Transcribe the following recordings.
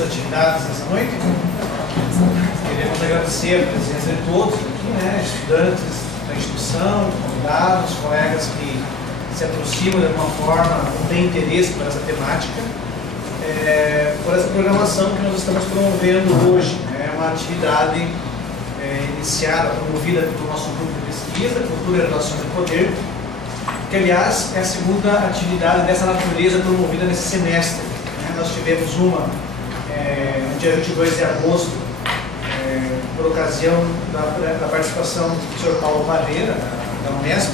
das atividades dessa noite. Queremos agradecer a presença de todos aqui, né, estudantes da instituição, convidados, colegas que se aproximam de alguma forma, têm interesse por essa temática, por essa programação que nós estamos promovendo hoje. É uma atividade iniciada, promovida pelo nosso grupo de pesquisa, Cultura e Relações de Poder, que, aliás, é a segunda atividade dessa natureza promovida nesse semestre. Nós tivemos uma no dia 22 de agosto, por ocasião da participação do Sr. Paulo Parreira, da Unesp,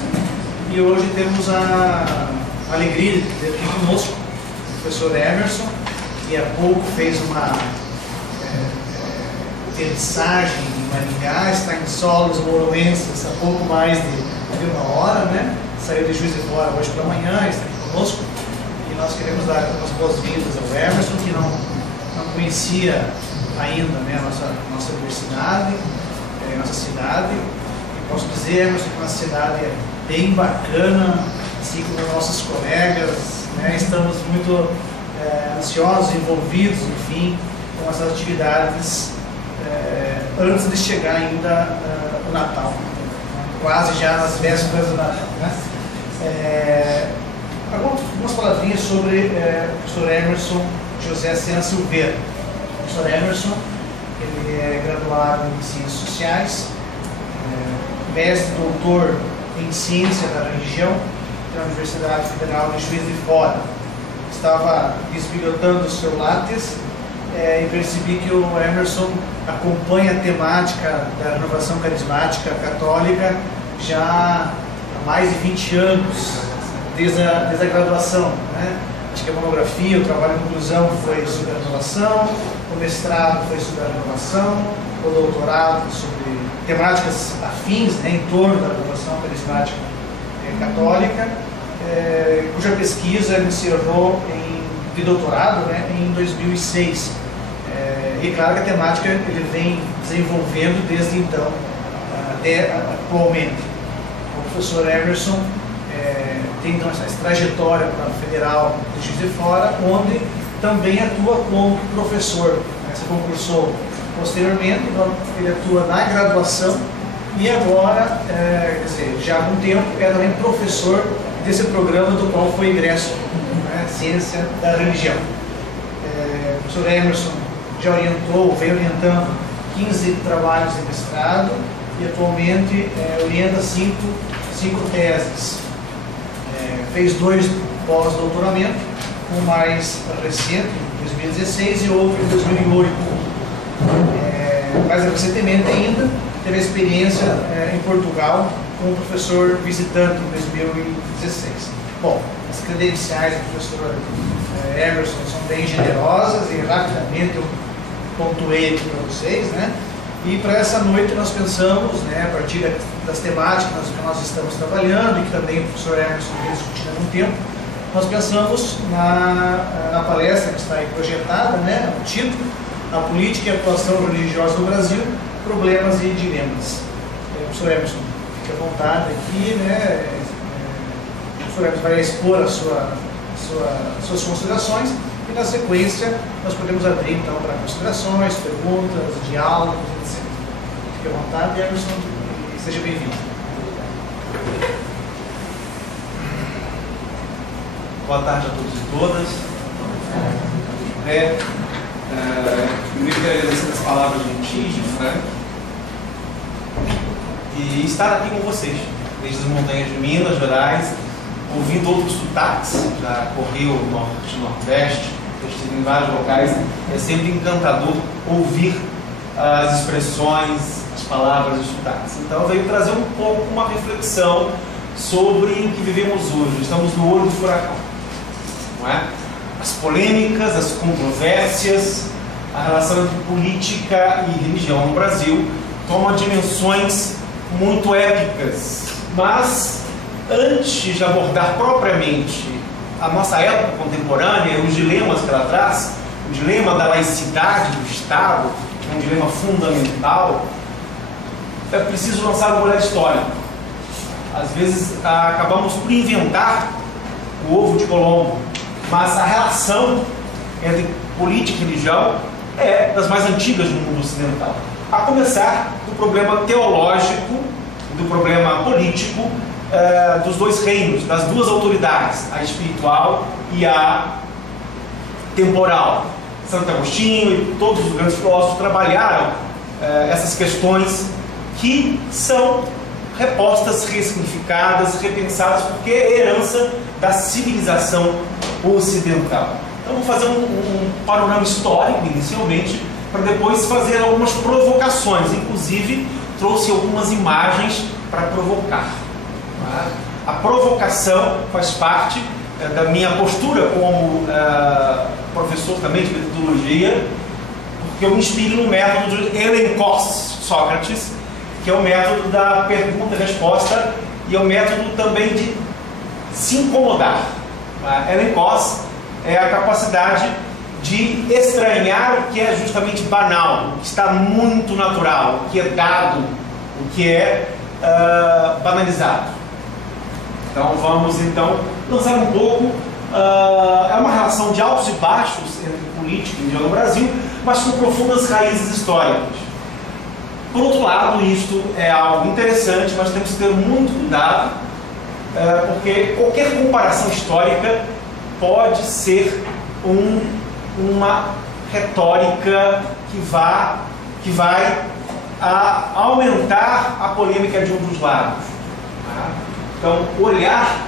e hoje temos a alegria de ter aqui conosco o professor Emerson, que há pouco fez uma aterrissagem em Maringá, está em solos mouroenses há pouco mais de uma hora, né? Saiu de Juiz de Fora hoje pela manhã, está aqui conosco, e nós queremos dar as boas-vindas ao Emerson, que não conhecia ainda, né, a nossa universidade, a nossa cidade. E posso dizer, Emerson, que a nossa cidade é bem bacana, assim como nossos colegas, né? Estamos muito ansiosos, envolvidos, enfim, com essas atividades antes de chegar ainda o Natal, quase já nas vésperas do Natal, né? Algumas palavrinhas sobre o professor Emerson José Sena Silveira. O professor Emerson, ele é graduado em Ciências Sociais, mestre e doutor em Ciência da Religião pela Universidade Federal de Juiz de Fora. Estava bisbilhotando o seu látex e percebi que o Emerson acompanha a temática da renovação carismática católica já há mais de 20 anos, desde a graduação, né? Acho que a monografia, o trabalho de conclusão foi sobre a renovação, o mestrado foi sobre a renovação, o doutorado sobre temáticas afins, né, em torno da renovação carismática católica, cuja pesquisa ele encerrou de doutorado, né, em 2006. E claro que a temática ele vem desenvolvendo desde então até atualmente. O professor Emerson tem então essa trajetória para a Federal de Juiz de Fora, onde também atua como professor, né? Se concursou posteriormente, então ele atua na graduação e agora, quer dizer, já há algum tempo é também professor desse programa do qual foi egresso, né? Ciência da Religião. O professor Emerson já veio orientando 15 trabalhos de mestrado e atualmente orienta 5 teses. Fez 2 pós-doutoramento, um mais recente, em 2016, e outro em 2008. Mais recentemente ainda, teve a experiência em Portugal como professor visitante em 2016. Bom, as credenciais do professor Emerson são bem generosas e rapidamente eu pontuei aqui para vocês, né? E para essa noite nós pensamos, né, a partir das temáticas que nós estamos trabalhando e que também o professor Emerson vem discutindo há algum tempo, nós pensamos na palestra que está aí projetada, né, o título, A Política e a Atuação Religiosa no Brasil, Problemas e Dilemas. Professor Emerson, fique à vontade aqui, né? O professor Emerson vai expor as suas considerações e, na sequência, nós podemos abrir então para considerações, perguntas, diálogos, etc. Fique à vontade, Emerson, e seja bem-vindo. Boa tarde a todos e todas. Primeiro quero agradecer as palavras gentis de Frank e estar aqui com vocês, desde as montanhas de Minas Gerais, ouvindo outros sotaques. Já corri o Norte e Nordeste, eu estive em vários locais. É sempre encantador ouvir as expressões, as palavras, os sotaques. Então eu venho trazer um pouco uma reflexão sobre o que vivemos hoje. Estamos no olho do furacão, não é? As polêmicas, as controvérsias, a relação entre política e religião no Brasil toma dimensões muito épicas. Mas antes de abordar propriamente a nossa época contemporânea e os dilemas que ela traz, o dilema da laicidade do Estado, que é um dilema fundamental, é preciso lançar um olhar histórico. Às vezes acabamos por inventar o ovo de Colombo, mas a relação entre política e religião é das mais antigas do mundo ocidental. A começar do problema teológico, do problema político, dos dois reinos, das duas autoridades, a espiritual e a temporal. Santo Agostinho e todos os grandes filósofos trabalharam essas questões que são repostas, ressignificadas, repensadas, porque é herança da civilização ocidental. Então vou fazer um panorama histórico inicialmente, para depois fazer algumas provocações. Inclusive trouxe algumas imagens para provocar. A provocação faz parte da minha postura como professor também de metodologia, porque eu me inspiro no método de Elenkos Sócrates, que é o método da pergunta e resposta, e é o método também de se incomodar. Elenkos é a capacidade de estranhar o que é justamente banal, o que está muito natural, o que é dado, o que é banalizado. Então vamos lançar um pouco, é uma relação de altos e baixos entre política e religião no Brasil, mas com profundas raízes históricas. Por outro lado, isto é algo interessante, mas temos que ter muito cuidado, porque qualquer comparação histórica pode ser uma retórica que vai aumentar a polêmica de um dos lados. Então, o olhar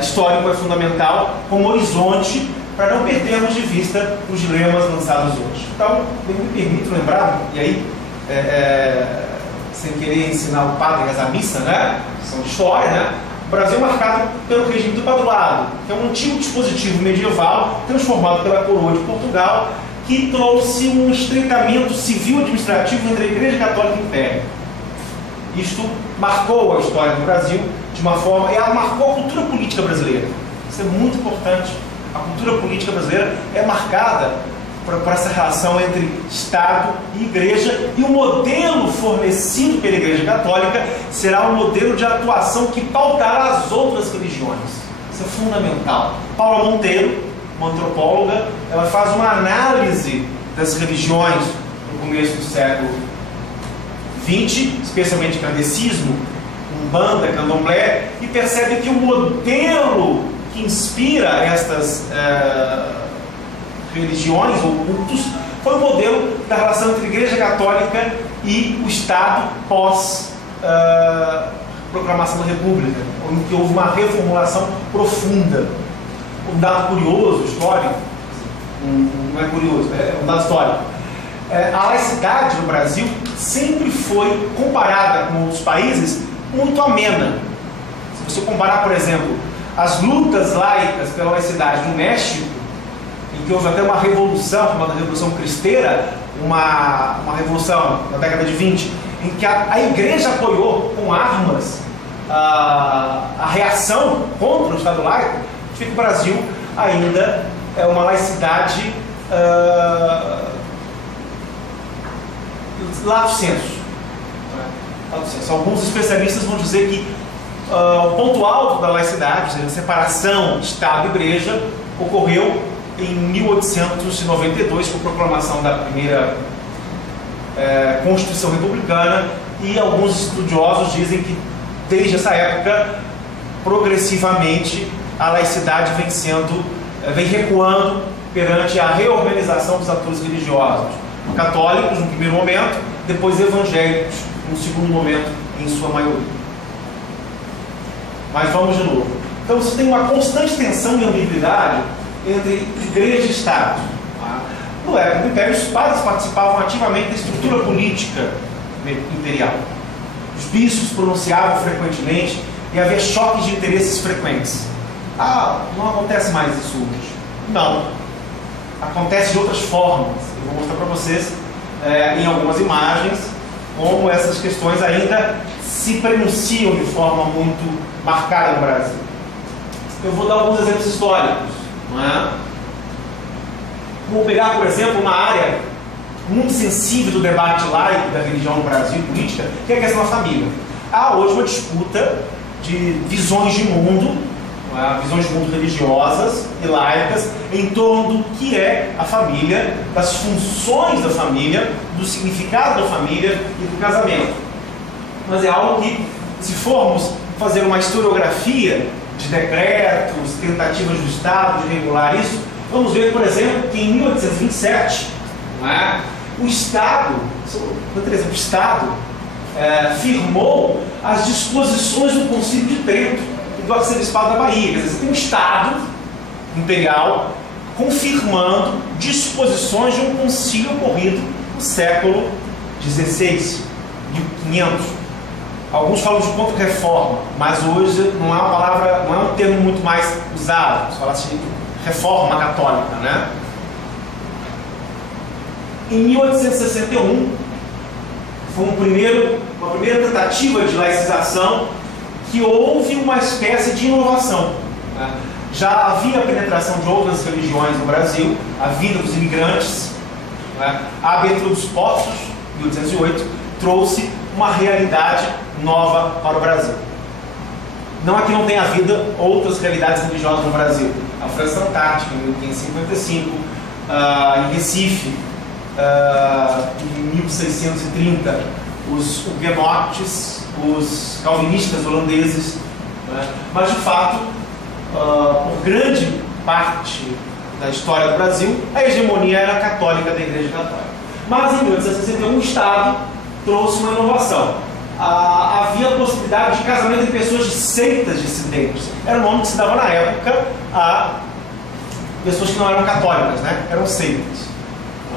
histórico é fundamental como horizonte para não perdermos de vista os dilemas lançados hoje. Então, eu me permito lembrar, e aí, sem querer ensinar o padre a rezar a missa, né? São de história, né? O Brasil é marcado pelo regime do padroado, que é um antigo dispositivo medieval transformado pela coroa de Portugal, que trouxe um estreitamento civil-administrativo entre a Igreja Católica e o Império. Isto marcou a história do Brasil de uma forma, ela marcou a cultura política brasileira. Isso é muito importante. A cultura política brasileira é marcada por essa relação entre Estado e Igreja, e o modelo fornecido pela Igreja Católica será um modelo de atuação que pautará as outras religiões. Isso é fundamental. Paula Monteiro, uma antropóloga, ela faz uma análise das religiões no começo do século XX, especialmente kardecismo, Umbanda, Candomblé, e percebe que o modelo que inspira estas religiões ou cultos foi o modelo da relação entre a Igreja Católica e o Estado pós proclamação da República, em que houve uma reformulação profunda. Um dado curioso, histórico, não é curioso, é um dado histórico. A laicidade no Brasil sempre foi comparada com outros países muito amena. Se você comparar, por exemplo, as lutas laicas pela laicidade no México, em que houve até uma revolução, chamada Revolução Cristeira, uma revolução na década de 20, em que a igreja apoiou com armas a reação contra o Estado laico, que o Brasil ainda é uma laicidade lato sensu. Alguns especialistas vão dizer que o ponto alto da laicidade, ou seja, a separação Estado e Igreja, ocorreu em 1892, com a proclamação da primeira Constituição Republicana, e alguns estudiosos dizem que desde essa época, progressivamente, a laicidade vem recuando perante a reorganização dos atores religiosos. Católicos no primeiro momento, depois evangélicos no segundo momento, em sua maioria. Mas vamos de novo. Então você tem uma constante tensão e ambiguidade entre igreja e Estado. No época do Império, os padres participavam ativamente da estrutura política imperial. Os bispos pronunciavam frequentemente e havia choques de interesses frequentes. Não acontece mais isso hoje. Não. Acontece de outras formas. Eu vou mostrar para vocês em algumas imagens como essas questões ainda se pronunciam de forma muito marcada no Brasil. Eu vou dar alguns exemplos históricos. Não é? Vou pegar, por exemplo, uma área muito sensível do debate laico da religião no Brasil, política, que é a questão da família. Há hoje uma disputa de visões de mundo, visões de mundo religiosas e laicas em torno do que é a família, das funções da família, do significado da família e do casamento. Mas é algo que, se formos fazer uma historiografia de decretos, tentativas do Estado de regular isso, vamos ver, por exemplo, que em 1827, o Estado firmou as disposições do Concílio de Trento e do Arcebispado da Bahia. Quer dizer, você tem um Estado imperial confirmando disposições de um concílio ocorrido no século XVI, 1500. Alguns falam de contra-reforma, mas hoje não é uma palavra, não é um termo muito mais usado. Se falasse de reforma católica, né? Em 1861 foi uma primeira tentativa de laicização que houve uma espécie de inovação. Já havia a penetração de outras religiões no Brasil, a vinda dos imigrantes, a abertura dos portos, em 1808, trouxe uma realidade nova para o Brasil. Não é que não tenha havido outras realidades religiosas no Brasil. A França Antártica, em 1555, em Recife, em 1630, os huguenotes, os calvinistas holandeses, mas de fato, por grande parte da história do Brasil, a hegemonia era católica da Igreja Católica. Mas em 1861 o Estado trouxe uma inovação. Havia a possibilidade de casamento entre pessoas de seitas dissidentes. Era o nome que se dava na época a pessoas que não eram católicas, né? Eram seitas.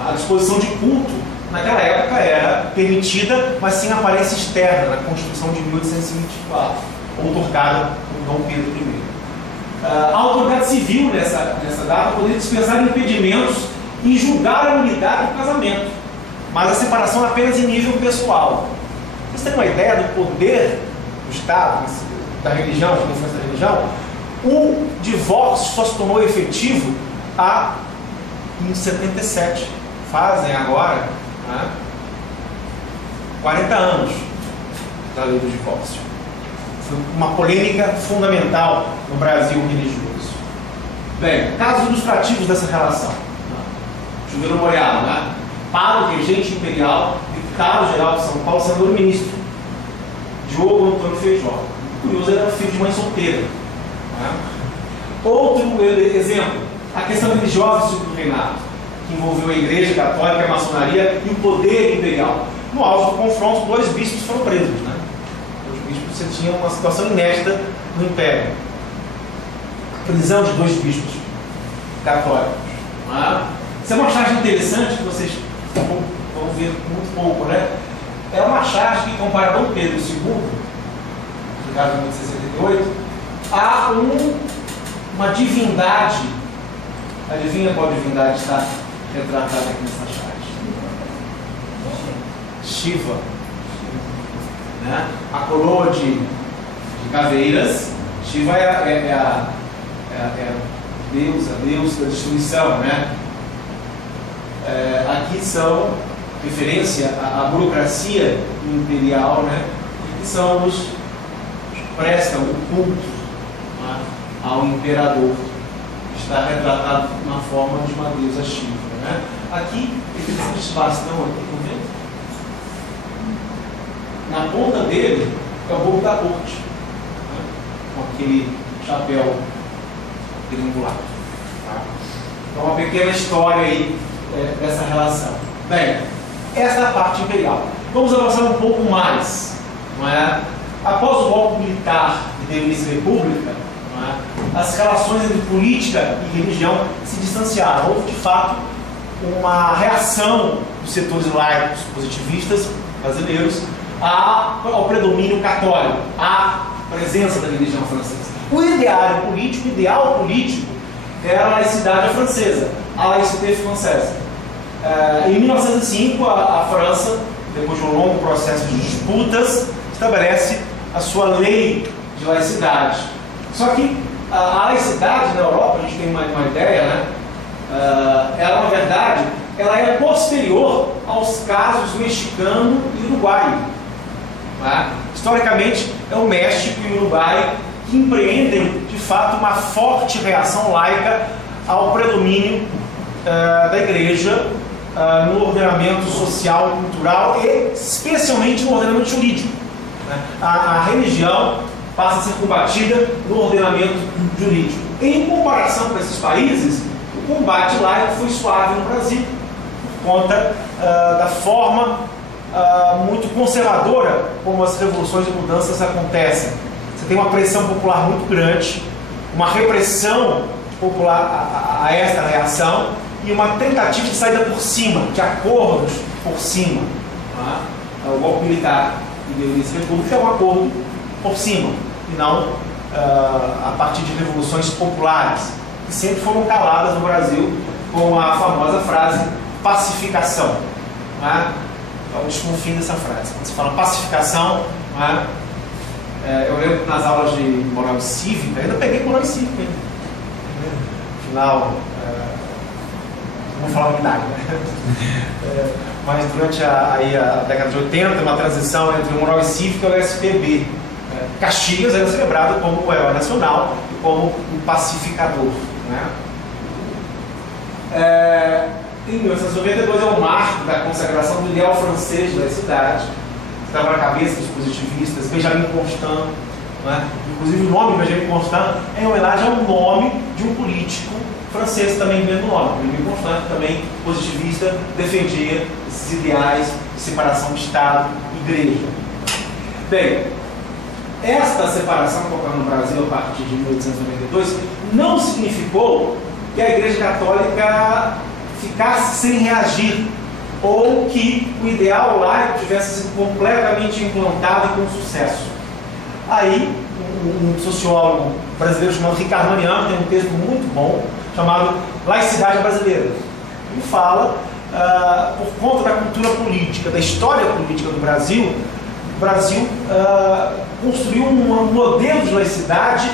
A disposição de culto naquela época era permitida, mas sem aparência externa, na Constituição de 1824, outorgada por Dom Pedro I. A autoridade civil nessa data poderia dispensar impedimentos e julgar a nulidade do casamento, mas a separação apenas em nível pessoal. Você tem uma ideia do poder do Estado, da religião, da influência da religião? O divórcio só se tornou efetivo em 77. Fazem agora 40 anos da lei do divórcio. Foi uma polêmica fundamental no Brasil religioso. Bem, casos ilustrativos dessa relação. Chuveiro Memorial, Padre, regente imperial, deputado-geral de São Paulo, senador e ministro, Diogo Antônio Feijó. Curioso, era filho de mãe solteira. Outro exemplo, a questão religiosa do reinado, que envolveu a Igreja Católica, a maçonaria e o poder imperial. No auge do confronto, 2 bispos foram presos. Os bispos, você tinha uma situação inédita no Império. A prisão de 2 bispos católicos. Isso é uma charge interessante que vocês vão ver muito pouco, É uma charge que compara Dom Pedro II, no caso de 1868, a uma divindade. Adivinha qual divindade está retratada aqui nessa charge? Shiva. A coroa de caveiras. Shiva é a deusa da destruição, aqui são referência à burocracia imperial, que são os que prestam o culto ao imperador. Está retratado na forma de uma deusa Shiva. Aqui, esse espaço não aqui, estão vendo? Na ponta dele é o bobo da corte, com aquele chapéu triangular. Então, uma pequena história aí dessa relação. Bem, essa é a parte imperial. Vamos avançar um pouco mais. Após o golpe militar e da início da República, as relações entre política e religião se distanciaram. Houve, de fato, uma reação dos setores laicos positivistas brasileiros ao predomínio católico, à presença da religião francesa. O ideal político era a laicidade francesa, a laïcité française. Em 1905, a França, depois de um longo processo de disputas, estabelece a sua lei de laicidade. Só que a laicidade na Europa, a gente tem uma ideia, ela, na verdade, ela é posterior aos casos mexicano e uruguaio. Historicamente, é o México e o Uruguai que empreendem, de fato, uma forte reação laica ao predomínio da igreja no ordenamento social e cultural e especialmente no ordenamento jurídico. A religião passa a ser combatida no ordenamento jurídico. Em comparação com esses países, o combate laico foi suave no Brasil, por conta da forma muito conservadora como as revoluções e mudanças acontecem. Você tem uma pressão popular muito grande, uma repressão popular a esta reação e uma tentativa de saída por cima, de acordos por cima. O golpe militar e a república é um acordo por cima, e não a partir de revoluções populares, que sempre foram caladas no Brasil com a famosa frase pacificação. Eu desconfio dessa frase. Quando se fala pacificação, eu lembro que nas aulas de moral e cívica, ainda peguei moral e cívica, afinal, não vou falar a idade, né? Mas durante a década de 80, uma transição entre o moral e cívica e o SPB. Caxias era celebrado como o herói nacional e como um pacificador, né? Em 1992 é o marco da consagração do ideal francês da cidade, que estava na cabeça dos positivistas, Benjamin Constant, né? Inclusive o nome Benjamin Constant é em homenagem ao nome de um político francês também do mesmo nome. Benjamin Constant, também positivista, defendia esses ideais de separação de Estado e Igreja. Bem, esta separação que ocorreu no Brasil a partir de 1892 não significou que a Igreja Católica ficasse sem reagir ou que o ideal laico tivesse sido completamente implantado e com sucesso. Aí, um sociólogo brasileiro chamado Ricardo Mariano tem um texto muito bom chamado Laicidade Brasileira. Ele fala, por conta da cultura política, da história política do Brasil, o Brasil construiu um modelo de laicidade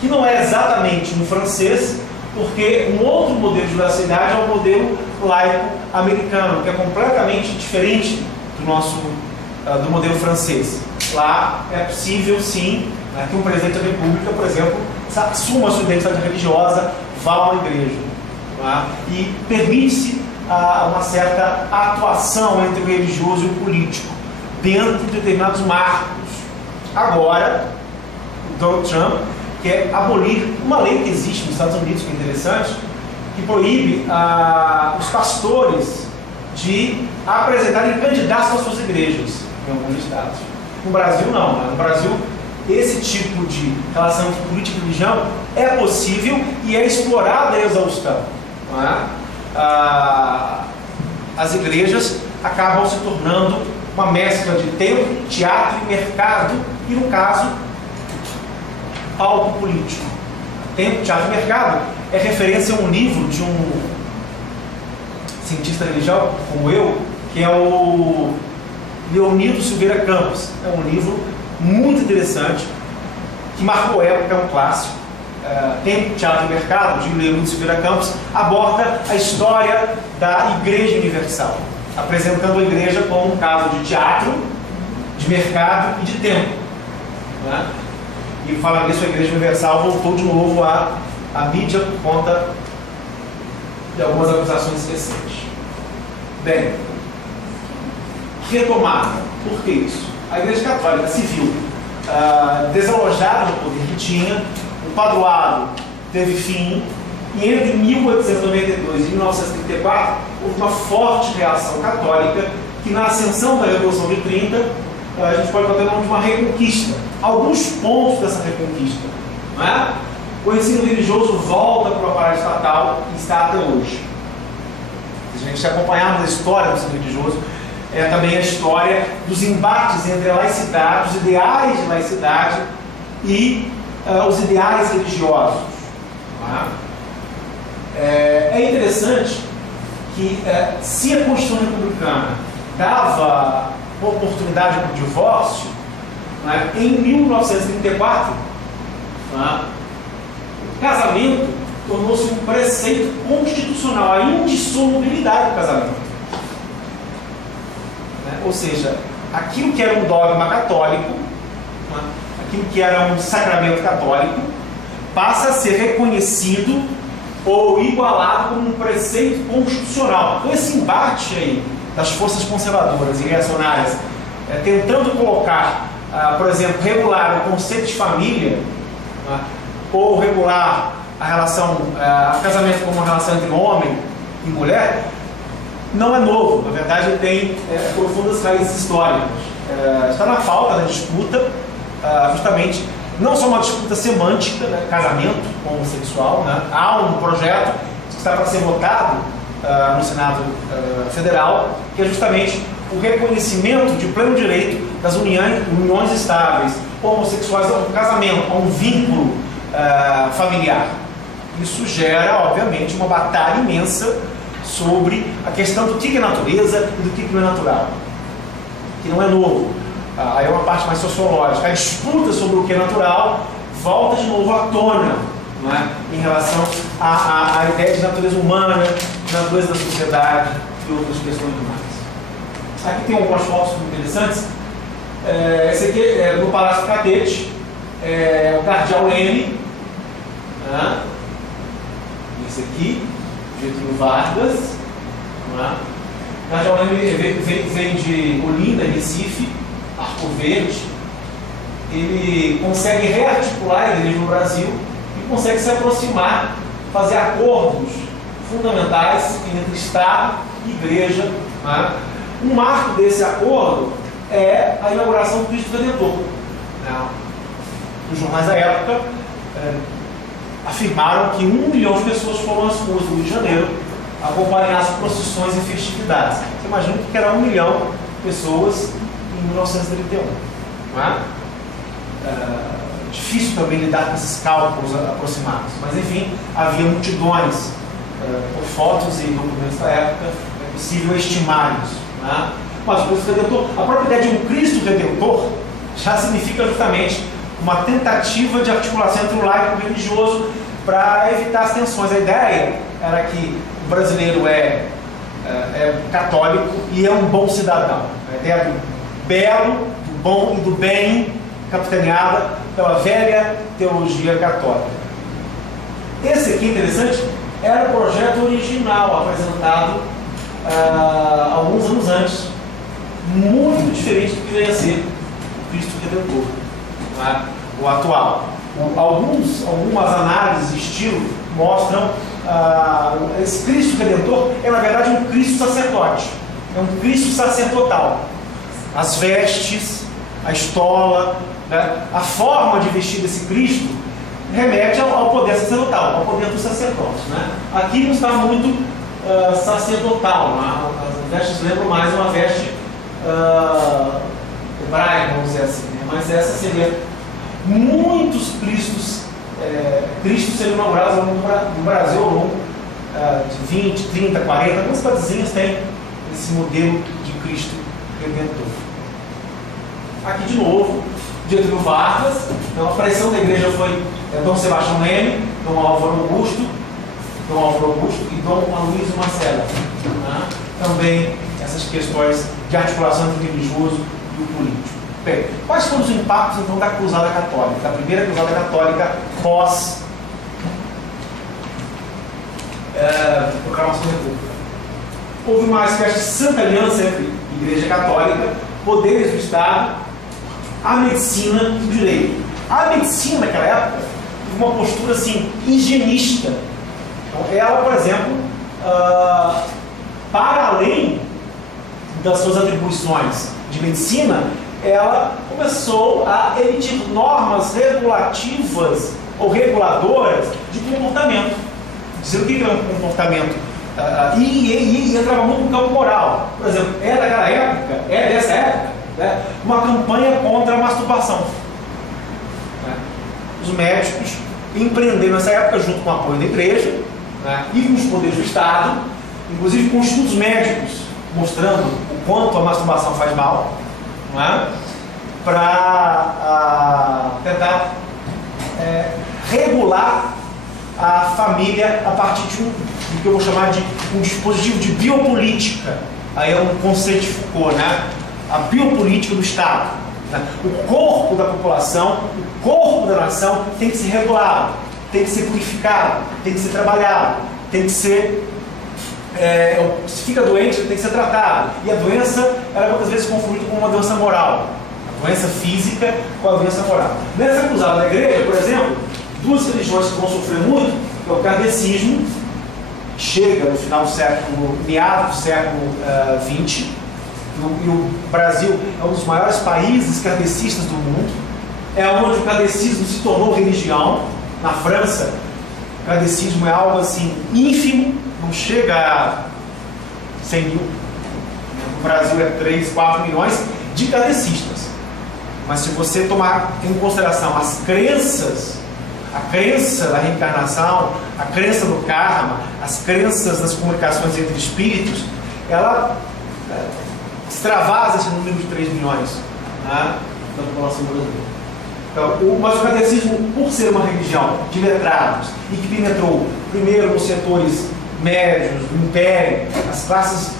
que não é exatamente no francês, porque um outro modelo de laicidade é o modelo laico americano, que é completamente diferente do modelo francês. Lá é possível, sim, que um presidente da República, por exemplo, assuma a sua identidade religiosa, vá a uma igreja, e permite-se uma certa atuação entre o religioso e o político, dentro de determinados marcos. Agora, o Donald Trump quer abolir uma lei que existe nos Estados Unidos, que é interessante, que proíbe os pastores de apresentarem candidatos às suas igrejas em alguns estados. No Brasil, não. No Brasil, esse tipo de relação entre política e religião é possível e é explorado a exaustão. As igrejas acabam se tornando uma mescla de templo, teatro e mercado, e no caso, palco político. Templo, teatro e mercado é referência a um livro de um cientista religioso como eu, que é o Leonido Silveira Campos. É um livro muito interessante, que marcou época, é um clássico. Tempo, Teatro e Mercado, de Leonido Silveira Campos, aborda a história da Igreja Universal, apresentando a igreja como um caso de teatro, de mercado e de tempo. E fala que a Igreja Universal voltou de novo à mídia por conta de algumas acusações recentes. Bem, retomada. Por que isso? A Igreja Católica se viu desalojada do poder que tinha, o padroado teve fim, e entre 1892 e 1934 houve uma forte reação católica que, na ascensão da Revolução de 30, a gente pode botar o nome de uma reconquista. Alguns pontos dessa reconquista, não é? O ensino religioso volta para o aparato estatal e está até hoje. Se a gente acompanhar a história do ensino religioso, é também a história dos embates entre a laicidade, os ideais de laicidade e os ideais religiosos. É interessante que, se a Constituição Republicana dava oportunidade para o divórcio, em 1934, o casamento tornou-se um preceito constitucional, a indissolubilidade do casamento. Ou seja, aquilo que era um dogma católico, aquilo que era um sacramento católico passa a ser reconhecido ou igualado como um preceito constitucional. Então esse embate aí das forças conservadoras e reacionárias, tentando colocar, por exemplo, regular o conceito de família, ou regular a relação, o casamento como uma relação entre homem e mulher, não é novo. Na verdade, ele tem profundas raízes históricas. Está na pauta da disputa, justamente, não só uma disputa semântica, né, casamento homossexual, né? Há um projeto que está para ser votado no Senado Federal, que é justamente o reconhecimento de pleno direito das uniões estáveis, homossexuais, a um casamento, a um vínculo familiar. Isso gera, obviamente, uma batalha imensa sobre a questão do que é natureza e do que não é natural, que não é novo. Aí é uma parte mais sociológica. A disputa sobre o que é natural volta de novo à tona, não é? Em relação à ideia de natureza humana, natureza da sociedade e outras questões mais. Aqui tem algumas fotos muito interessantes. Esse aqui é do Palácio Catete, o Cardeal Leme. Esse aqui, Getúlio Vargas. O Cardeal Leme vem de Olinda, Recife, Arco Verde. Ele consegue rearticular a igreja no Brasil e consegue se aproximar, fazer acordos fundamentais entre Estado e Igreja. Um marco desse acordo é a inauguração do Cristo Redentor. Os jornais da época afirmaram que 1 milhão de pessoas foram às ruas do Rio de Janeiro acompanhar as procissões e festividades. Você imagina que era 1 milhão de pessoas em 1931. Não é? Difícil também lidar com esses cálculos aproximados, mas enfim, havia multidões. Por fotos e documentos da época, é possível estimar isso. Né? Mas o Cristo Redentor, a própria ideia de um Cristo Redentor já significa justamente uma tentativa de articulação entre o laico e o religioso para evitar as tensões. A ideia era que o brasileiro é católico e é um bom cidadão. A ideia do belo, do bom e do bem, capitaneada pela velha teologia católica. Esse aqui, interessante, era o projeto original apresentado alguns anos antes, muito diferente do que veio a ser o Cristo Redentor, né? O atual. Algumas análises de estilo mostram esse Cristo Redentor é na verdade um Cristo sacerdote, é um Cristo sacerdotal. As vestes, a estola, né? A forma de vestir desse Cristo remete ao poder sacerdotal, ao poder do sacerdote. Né? Aqui não está muito sacerdotal, né? As vestes lembram mais uma veste hebraica, vamos dizer assim, né? Mas essa seria muitos Cristos seriam inaugurados no Brasil ao longo de 20, 30, 40, algumas cidadezinhas têm esse modelo de Cristo Redentor. Aqui de novo, Getúlio Vargas, então a aparição da igreja foi Dom Sebastião Leme, Dom Álvaro Augusto e Dom Aloysio Marcelo. Né? Também essas questões de articulação entre o religioso e o político. Bem, quais foram os impactos então da Cruzada Católica, da primeira Cruzada Católica pós proclamação da República? Houve uma espécie de santa aliança entre Igreja Católica, poderes do Estado, a medicina e o direito. A medicina naquela época teve uma postura assim higienista. Então, ela, por exemplo, para além das suas atribuições de medicina, ela começou a emitir normas regulativas ou reguladoras de comportamento. Dizer o que é um comportamento e entrava muito no campo moral. Por exemplo, daquela época, dessa época, né, uma campanha contra a masturbação. Né? Os médicos empreenderam nessa época, junto com o apoio da igreja, né, e com os poderes do Estado, inclusive com estudos médicos, mostrando o quanto a masturbação faz mal, né, para tentar regular a família a partir de do que eu vou chamar de um dispositivo de biopolítica. Aí é um conceito de Foucault, né? A biopolítica do Estado. O corpo da população, o corpo da nação tem que ser regulado, tem que ser purificado, tem que ser trabalhado, tem que ser... se fica doente, tem que ser tratado. E a doença era muitas vezes confundida com uma doença moral. A doença física com a doença moral. Nessa cruzada da igreja, por exemplo, duas religiões que vão sofrer muito, é o kardecismo, chega no final do século, meados do século XX, e o Brasil é um dos maiores países kardecistas do mundo, é onde o kardecismo se tornou religião. Na França, o kardecismo é algo assim ínfimo, não chega a 100 mil. No Brasil é 3, 4 milhões de kardecistas. Mas se você tomar em consideração as crenças, a crença da reencarnação, a crença do karma, as crenças das comunicações entre espíritos, ela extravasa esse número de 3 milhões, né, da população brasileira. Então, mas o kardecismo, por ser uma religião de letrados e que penetrou primeiro nos setores médios do império, as classes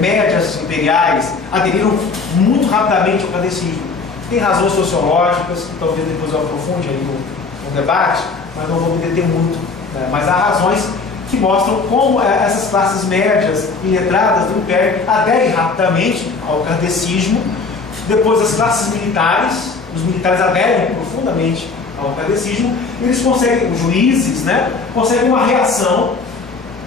médias imperiais aderiram muito rapidamente ao kardecismo. Tem razões sociológicas, que talvez depois eu aprofunde aí no debate, mas não vou me deter muito, né? Mas há razões que mostram como essas classes médias e letradas do império aderem rapidamente ao kardecismo. Depois as classes militares, os militares aderem profundamente ao kardecismo, eles conseguem, os juízes, né, conseguem uma reação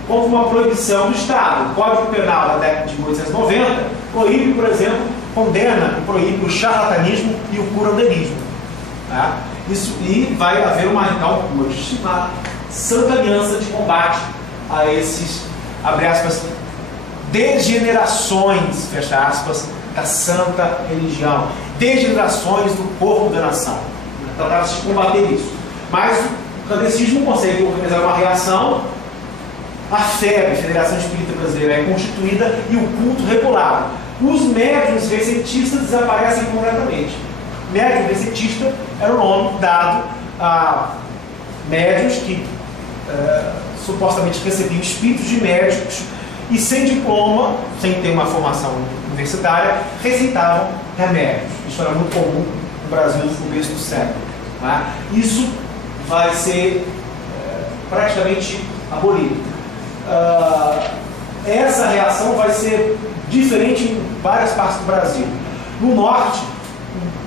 contra uma proibição do Estado. O Código Penal da década de 1890 proíbe, por exemplo, condena e proíbe o charlatanismo e o curanderismo. Tá? E vai haver uma Santa Aliança de combate a esses, abre aspas, degenerações, fecha aspas, da santa religião, degenerações do corpo da nação. Tratava-se de combater isso. Mas o kardecismo consegue organizar uma reação. A FEB, a Federação Espírita Brasileira, é constituída e o culto regulado. Os médiuns recentistas desaparecem completamente. Médium recentista era o nome dado a médiuns que supostamente recebiam espíritos de médicos e sem diploma, sem ter uma formação universitária, receitavam remédios. Isso era muito comum no Brasil no começo do século. Tá? Isso vai ser praticamente abolido. Essa reação vai ser diferente em várias partes do Brasil. No norte,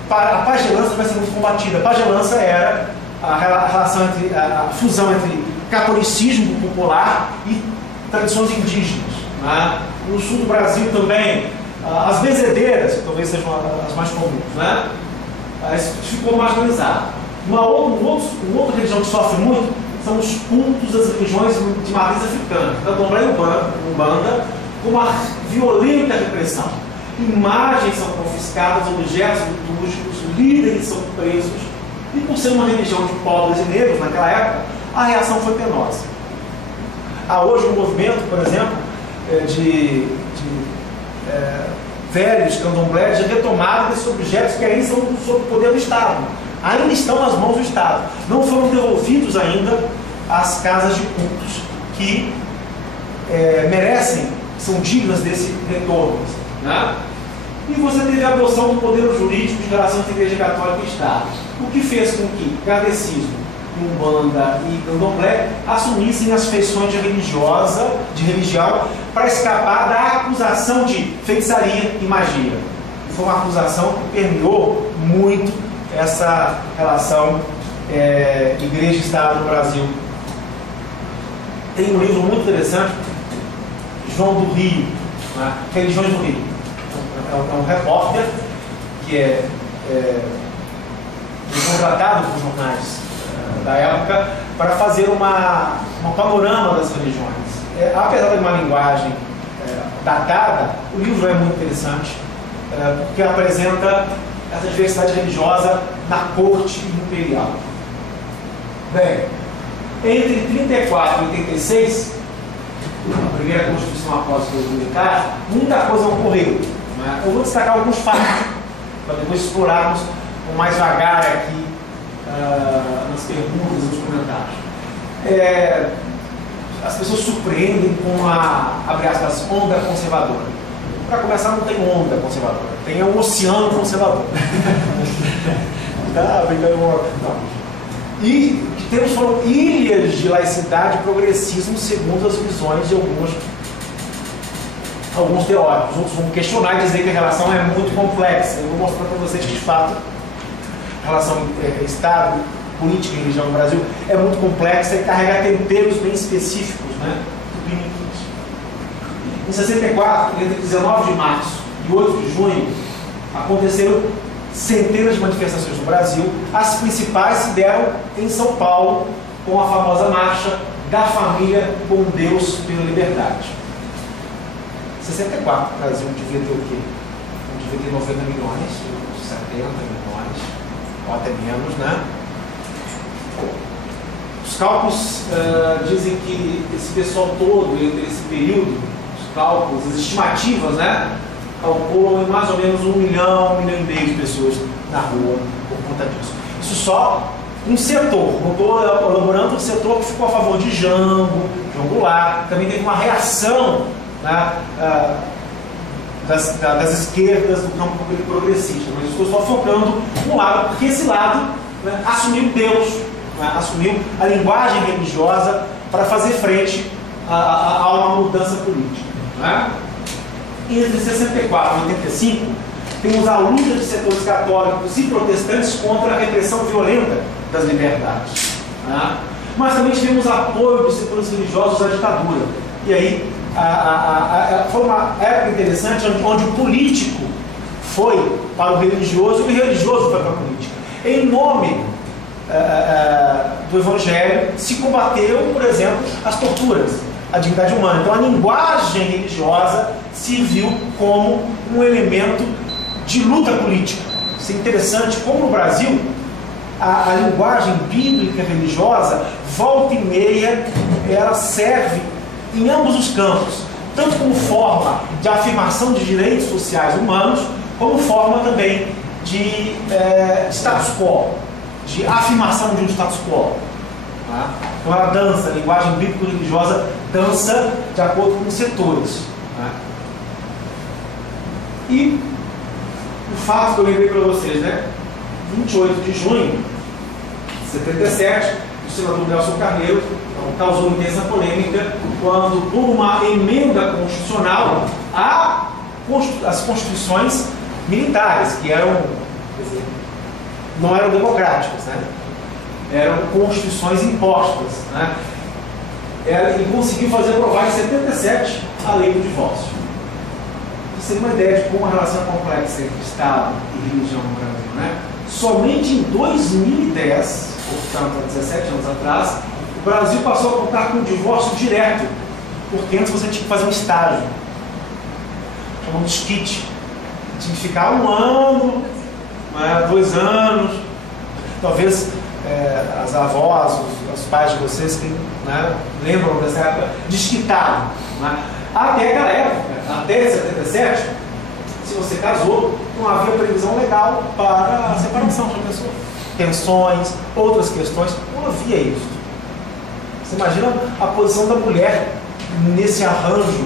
a pagelança vai ser muito combatida. A pagelança era a relação entre a fusão entre catolicismo popular e tradições indígenas. Né? No sul do Brasil também, as benzedeiras, que talvez sejam as mais comuns, né? Isso ficou marginalizado. Uma outra religião que sofre muito são os cultos das religiões de matriz africana, candomblé e umbanda, com uma violenta repressão. Imagens são confiscadas, objetos litúrgicos, líderes são presos, e por ser uma religião de pobres e negros naquela época, a reação foi penosa. Há hoje um movimento, por exemplo, de velhos candomblés de retomada desses objetos que ainda são sob o poder do Estado. Ainda estão nas mãos do Estado. Não foram devolvidos ainda às casas de cultos que merecem, são dignas desse retorno. Né? E você teve a adoção do poder jurídico de relação entre Igreja Católica e Estado. O que fez com que kardecismo, umbanda e candomblé assumissem as feições de religião para escapar da acusação de feitiçaria e magia. E foi uma acusação que permeou muito essa relação Igreja-Estado no Brasil. Tem um livro muito interessante, João do Rio, né? Religiões do Rio. É um repórter que contratado por jornais da época para fazer um panorama das religiões. Apesar de uma linguagem datada, o livro é muito interessante, porque apresenta essa diversidade religiosa na corte imperial. Bem, entre 34 e 86, a primeira Constituição após o período militar, muita coisa ocorreu. Né? Eu vou destacar alguns fatos, para depois explorarmos com mais vagar aqui nas perguntas e nos comentários. As pessoas surpreendem com a, abre aspas, onda conservadora. para começar, não tem onda conservadora, tem um oceano conservador. Tá brincando não. E que temos foram ilhas de laicidade e progressismo segundo as visões de alguns teóricos. Outros vão questionar e dizer que a relação é muito complexa. Eu vou mostrar para vocês que, de fato, a relação Estado, política e religião no Brasil é muito complexa e carrega temperos bem específicos, né? Em 64, entre 19 de março e 8 de junho, aconteceram centenas de manifestações no Brasil. As principais se deram em São Paulo, com a famosa marcha da família com Deus pela liberdade. 64, o Brasil devia ter o quê? Devia ter 90 milhões, 70 milhões, ou até menos, né? Os cálculos dizem que esse pessoal todo, entre esse período, os cálculos, as estimativas, né? Calculam em mais ou menos 1 milhão, 1,5 milhão de pessoas na rua por conta disso. Isso só um setor, não estou elaborando o setor que ficou a favor de Jango Goulart, também teve uma reação, né, das esquerdas do campo progressista, mas estou só focando um lado, porque esse lado, né, assumiu Deus, né, assumiu a linguagem religiosa para fazer frente a uma mudança política. Né? E entre 64 e 85, temos a luta de setores católicos e protestantes contra a repressão violenta das liberdades. Né? Mas também tivemos apoio de setores religiosos à ditadura. E aí, foi uma época interessante onde o político foi para o religioso e o religioso foi para a política. Em nome do Evangelho, se combateu, por exemplo, as torturas, a dignidade humana. Então, a linguagem religiosa serviu como um elemento de luta política. Isso é interessante, como no Brasil, a linguagem bíblica religiosa, volta e meia, ela serve em ambos os campos, tanto como forma de afirmação de direitos sociais humanos, como forma também de status quo, de afirmação de um status quo. Tá? Então ela dança, a linguagem bíblico-religiosa dança de acordo com os setores. Tá? E o fato que eu lembrei para vocês, né? 28 de junho de 77, o senador Nelson Carneiro causou intensa polêmica quando, por uma emenda constitucional, as constituições militares, que eram, quer dizer, não eram democráticas, né? Eram constituições impostas, né? E conseguiu fazer aprovar em 77 a lei do divórcio. Você tem uma ideia de como a relação é complexa entre Estado e religião no Brasil, né? Somente em 2010, portanto, há 17 anos atrás, o Brasil passou a contar com o divórcio direto, porque antes você tinha que fazer um estágio, chamado de skit. Tinha que ficar 1 ano, 2 anos, talvez as avós, os pais de vocês que, né, lembram dessa época, desquitaram. Né? Até aquela época, até 77, se você casou, não havia previsão legal para a separação de uma pessoa. Pensões, outras questões, não havia isso. Você imagina a posição da mulher nesse arranjo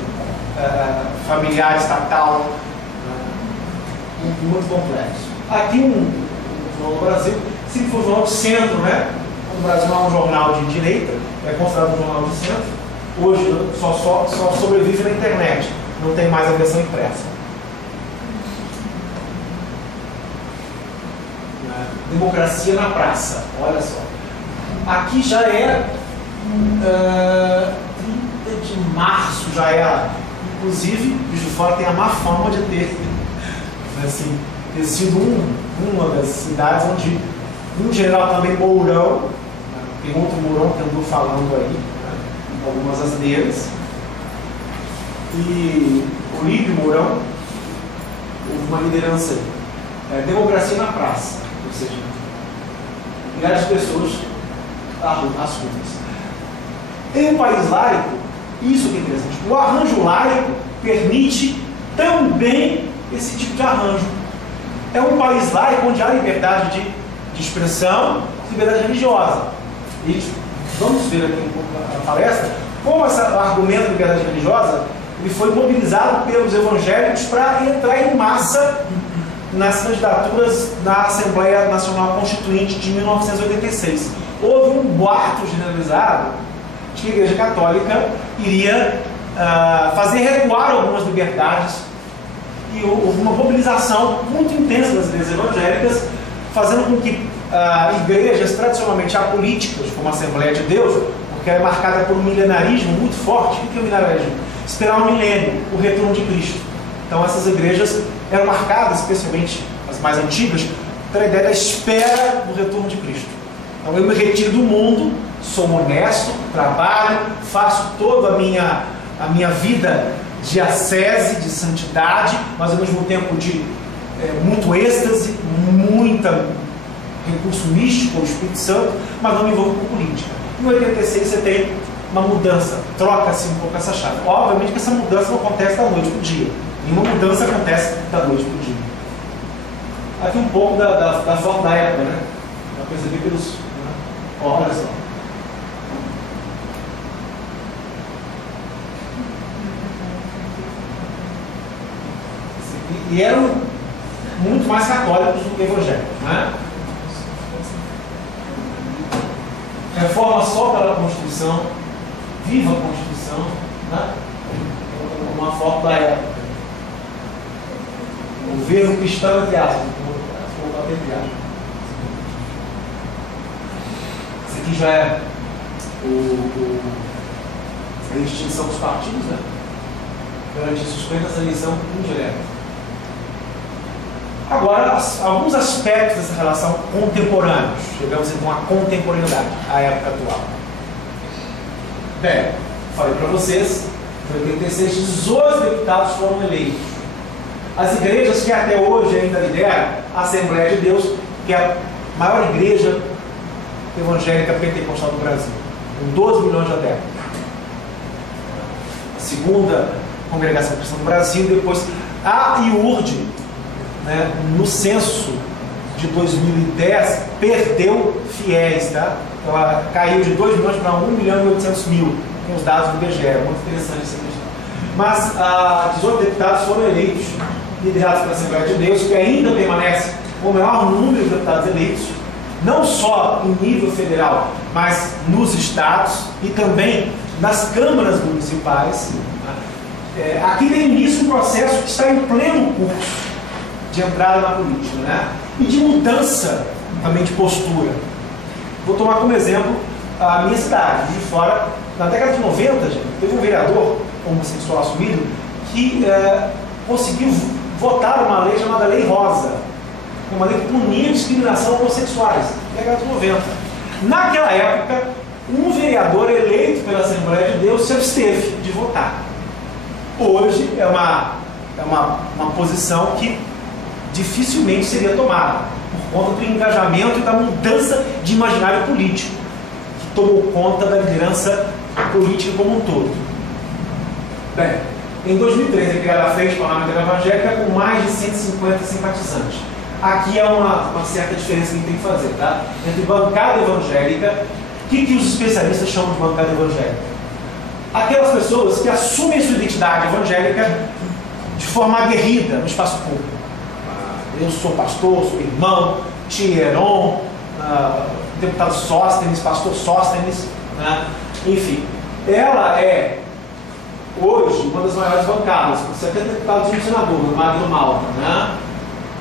familiar, estatal, muito complexo. Aqui no Brasil, sempre foi um jornal de centro, né? O Brasil não é um jornal de direita, é considerado um jornal de centro. Hoje só sobrevive na internet, não tem mais a versão impressa. Democracia na praça, olha só. Aqui já é 30 de março, já é. Inclusive, Juiz de Fora tem a má fama de ter, assim, ter sido uma das cidades onde um general também Mourão, tem outro Mourão que andou falando aí, né, algumas asneiras, e Olímpio Mourão, houve uma liderança aí. Democracia na praça, ou seja, milhares de pessoas às ruas. Em um país laico, isso que é interessante, o arranjo laico permite também esse tipo de arranjo. É um país laico onde há liberdade de expressão, liberdade religiosa. E vamos ver aqui um pouco a palestra, como esse argumento de liberdade religiosa ele foi mobilizado pelos evangélicos para entrar em massa nas candidaturas da Assembleia Nacional Constituinte de 1986. Houve um boato generalizado de que a Igreja Católica iria fazer recuar algumas liberdades, e houve uma mobilização muito intensa das igrejas evangélicas, fazendo com que igrejas tradicionalmente apolíticas, como a Assembleia de Deus, porque ela é marcada por um milenarismo muito forte. O que é o milenarismo? Esperar um milênio, o retorno de Cristo. Então essas igrejas eram marcadas, especialmente as mais antigas, pela ideia da espera do retorno de Cristo. Então eu me retiro do mundo, sou honesto, trabalho, faço toda a minha vida de ascese, de santidade, mas ao mesmo tempo de muito êxtase, muita recurso místico ou Espírito Santo, mas não me envolvo com política. Em 86 você tem uma mudança, troca-se um pouco essa chave. Obviamente que essa mudança não acontece da noite para o dia. Nenhuma mudança acontece da noite para o dia. Aqui um pouco da foto da época, né? Para perceber pelos... Olha só. E eram muito mais católicos do que evangélicos, né? Reforma só pela Constituição, viva a Constituição, né? Uma foto da época. O governo cristão, entre aspas. Esse aqui já é a extinção dos partidos, né? Garantir suspensas da eleição indireta. Agora, alguns aspectos dessa relação contemporâneos, chegamos então à contemporaneidade, à época atual. Bem, falei para vocês, em 86, 18 deputados foram eleitos. As igrejas que até hoje ainda lideram, a Assembleia de Deus, que é a maior igreja evangélica pentecostal do Brasil, com 12 milhões de adeptos. A segunda congregação cristã do Brasil, depois a IURD, né, no censo de 2010, perdeu fiéis, tá? Ela caiu de 2 milhões para 1 milhão e 800 mil, com os dados do IBGE, é muito interessante essa questão. Mas 18 deputados foram eleitos, liderados pela Assembleia de Deus, que ainda permanece com o maior número de deputados eleitos, não só em nível federal, mas nos estados e também nas câmaras municipais. Aqui tem início um processo que está em pleno curso de entrada na política, né? E de mudança também de postura. Vou tomar como exemplo a minha cidade, de fora. Na década de 90, gente, teve um vereador homossexual assumido que conseguiu votar uma lei chamada Lei Rosa, uma lei que punia a discriminação homossexuais, na década de 90. Naquela época, um vereador eleito pela Assembleia de Deus se absteve de votar. Hoje é uma posição que dificilmente seria tomada, por conta do engajamento e da mudança de imaginário político, que tomou conta da liderança política como um todo. Bem, em 2013 é criada a Frente Parlamentar Evangélica com mais de 150 simpatizantes. Aqui é uma certa diferença que a gente tem que fazer, tá? Entre bancada evangélica, o que os especialistas chamam de bancada evangélica? Aquelas pessoas que assumem sua identidade evangélica de forma aguerrida no espaço público. Eu sou pastor, sou irmão, tia Heron, deputado Sóstenes, pastor Sóstenes, né? Enfim, ela é hoje uma das maiores bancadas, com 70 deputados e um senador, no Magno Malta, né?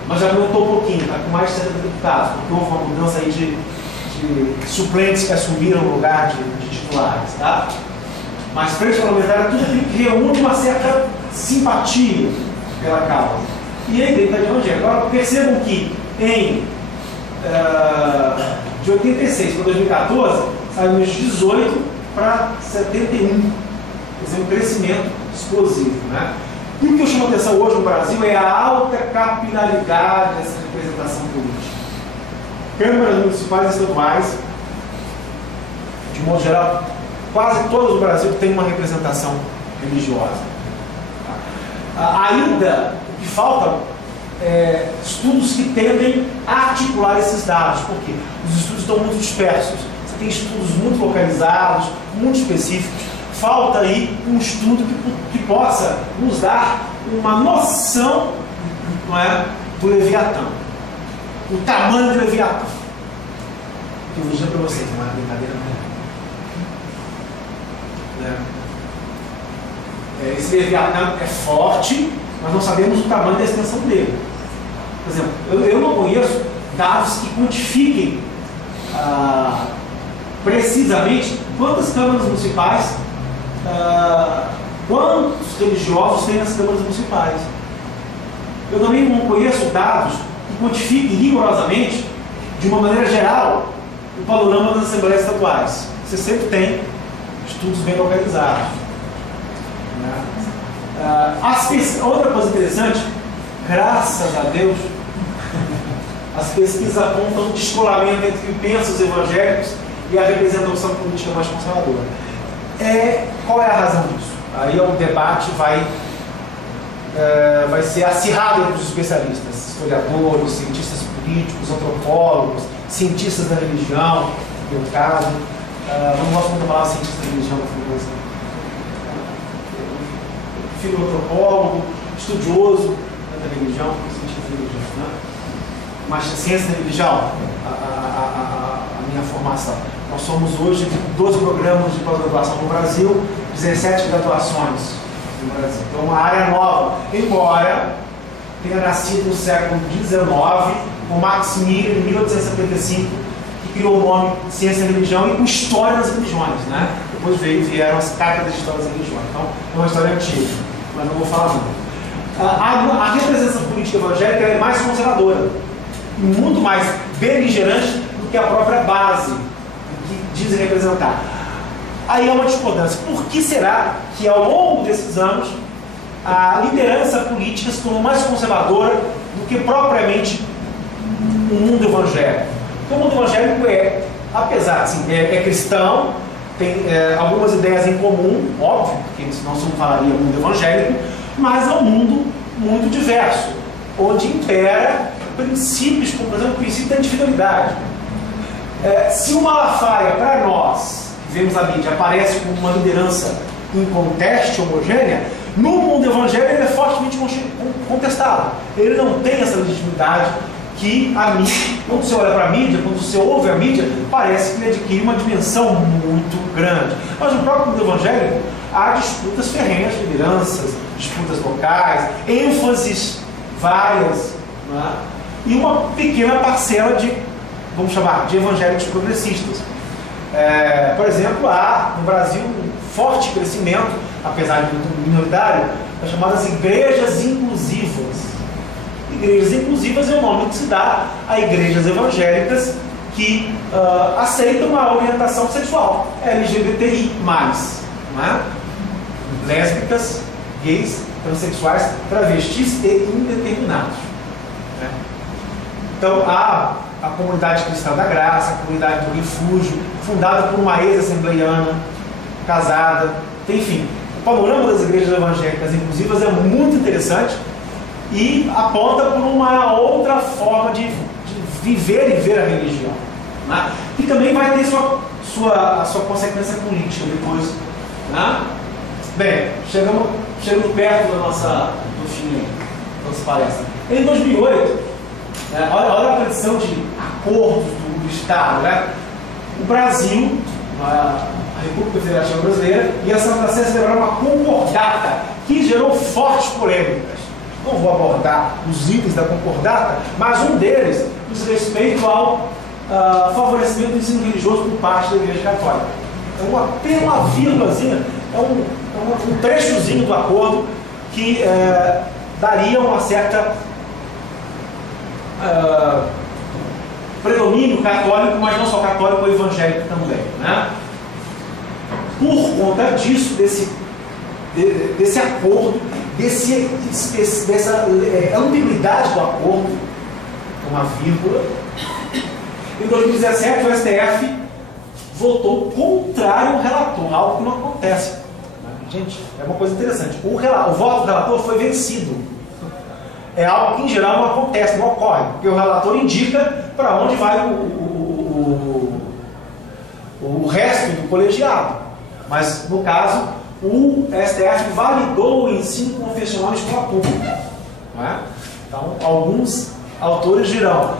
Mas já aumentou um pouquinho, está com mais de 70 deputados, porque houve uma mudança aí de suplentes que assumiram o lugar de titulares, tá? Mas Frente Parlamentar é tudo aquilo que reúne uma certa simpatia pela causa. E a identidade evangélica. Agora percebam que de 86 para 2014 saímos de 18 para 71. Quer dizer, um crescimento explosivo, né? E o que eu chamo a atenção hoje no Brasil é a alta capilaridade dessa representação política. Câmaras municipais e estaduais, de modo geral, quase todas do Brasil têm uma representação religiosa. Ainda o que falta é estudos que tendem a articular esses dados, porque os estudos estão muito dispersos. Você tem estudos muito localizados, muito específicos. falta aí um estudo que possa nos dar uma noção, não é, do Leviatã, o tamanho do Leviatã. Que eu vou dizer para vocês, não é uma brincadeira não. Esse Leviatã é forte, mas não sabemos o tamanho da extensão dele. Por exemplo, eu não conheço dados que quantifiquem precisamente quantas câmaras municipais, quantos religiosos têm nas câmaras municipais. Eu também não conheço dados que quantifiquem rigorosamente, de uma maneira geral, o panorama das assembleias estaduais. Você sempre tem estudos bem localizados. Outra coisa interessante, graças a Deus, as pesquisas apontam um descolamento entre o que pensam os evangélicos e a representação política mais conservadora. Qual é a razão disso? Aí o debate vai ser acirrado entre os especialistas, historiadores, cientistas políticos, antropólogos, cientistas da religião, no meu caso. Não gosto muito da palavra cientista da religião, antropólogo, estudioso da religião, cientista da religião, né? Mas ciência da religião, a minha formação. Nós somos hoje 12 programas de pós-graduação no Brasil, 17 graduações no Brasil. Então, uma área nova, embora tenha nascido no século XIX, com Max Miller, em 1875, que criou o nome de Ciência da Religião e com História das Religiões, né? Depois vieram as cátedras de História das Religiões. Então, é uma história antiga, mas não vou falar muito. A representação política evangélica é mais conservadora, muito mais beligerante do que a própria base que dizem representar. Aí é uma discordância. Por que será que ao longo desses anos a liderança política se tornou mais conservadora do que propriamente o mundo evangélico? Porque o mundo evangélico apesar de é cristão, tem algumas ideias em comum, óbvio, porque senão você não falaria mundo evangélico, mas é um mundo muito diverso, onde impera princípios, como por exemplo o princípio da infidelidade. Se o Malafaia, para nós, que vemos a mídia, aparece como uma liderança em conteste homogênea, no mundo evangélico ele é fortemente contestado. Ele não tem essa legitimidade que a mídia, quando você olha para a mídia, quando você ouve a mídia, parece que ele adquire uma dimensão muito grande. Mas no próprio mundo evangélico há disputas ferrenhas de lideranças, disputas locais, ênfases várias, né? E uma pequena parcela de, vamos chamar, de evangélicos progressistas. Por exemplo, há no Brasil um forte crescimento, apesar de muito minoritário, das chamadas igrejas inclusivas. Igrejas inclusivas é o nome que se dá a igrejas evangélicas que aceitam a orientação sexual LGBTI+, né? Lésbicas, gays, transexuais, travestis e indeterminados, né? Então há a Comunidade Cristã da Graça, a Comunidade do Refúgio, fundada por uma ex-assembleiana, casada, enfim. O panorama das igrejas evangélicas inclusivas é muito interessante e aponta por uma outra forma de viver e ver a religião, né? E também vai ter a sua consequência política depois, né? Bem, chegamos perto do fim da nossa palestra. Em 2008, olha a tradição de acordos do Estado, né? O Brasil, a República Federativa Brasileira e a Santa Sé celebraram uma concordata que gerou fortes polêmicas. Não vou abordar os itens da concordata, mas um deles diz respeito ao favorecimento do ensino religioso por parte da Igreja Católica. Então, apenas uma vírgulazinha, um trechozinho do acordo que daria uma certa predomínio católico, mas não só católico, evangélico também, né? Por conta disso, desse acordo, dessa ambiguidade do acordo, uma vírgula, em 2017 o STF votou contrário ao relator, algo que não acontece. Gente, é uma coisa interessante. O voto do relator foi vencido. É algo que em geral não acontece, não ocorre, porque o relator indica para onde vai o resto do colegiado. Mas, no caso, o STF validou o ensino confessional em escola pública. Não é? Então, alguns autores dirão,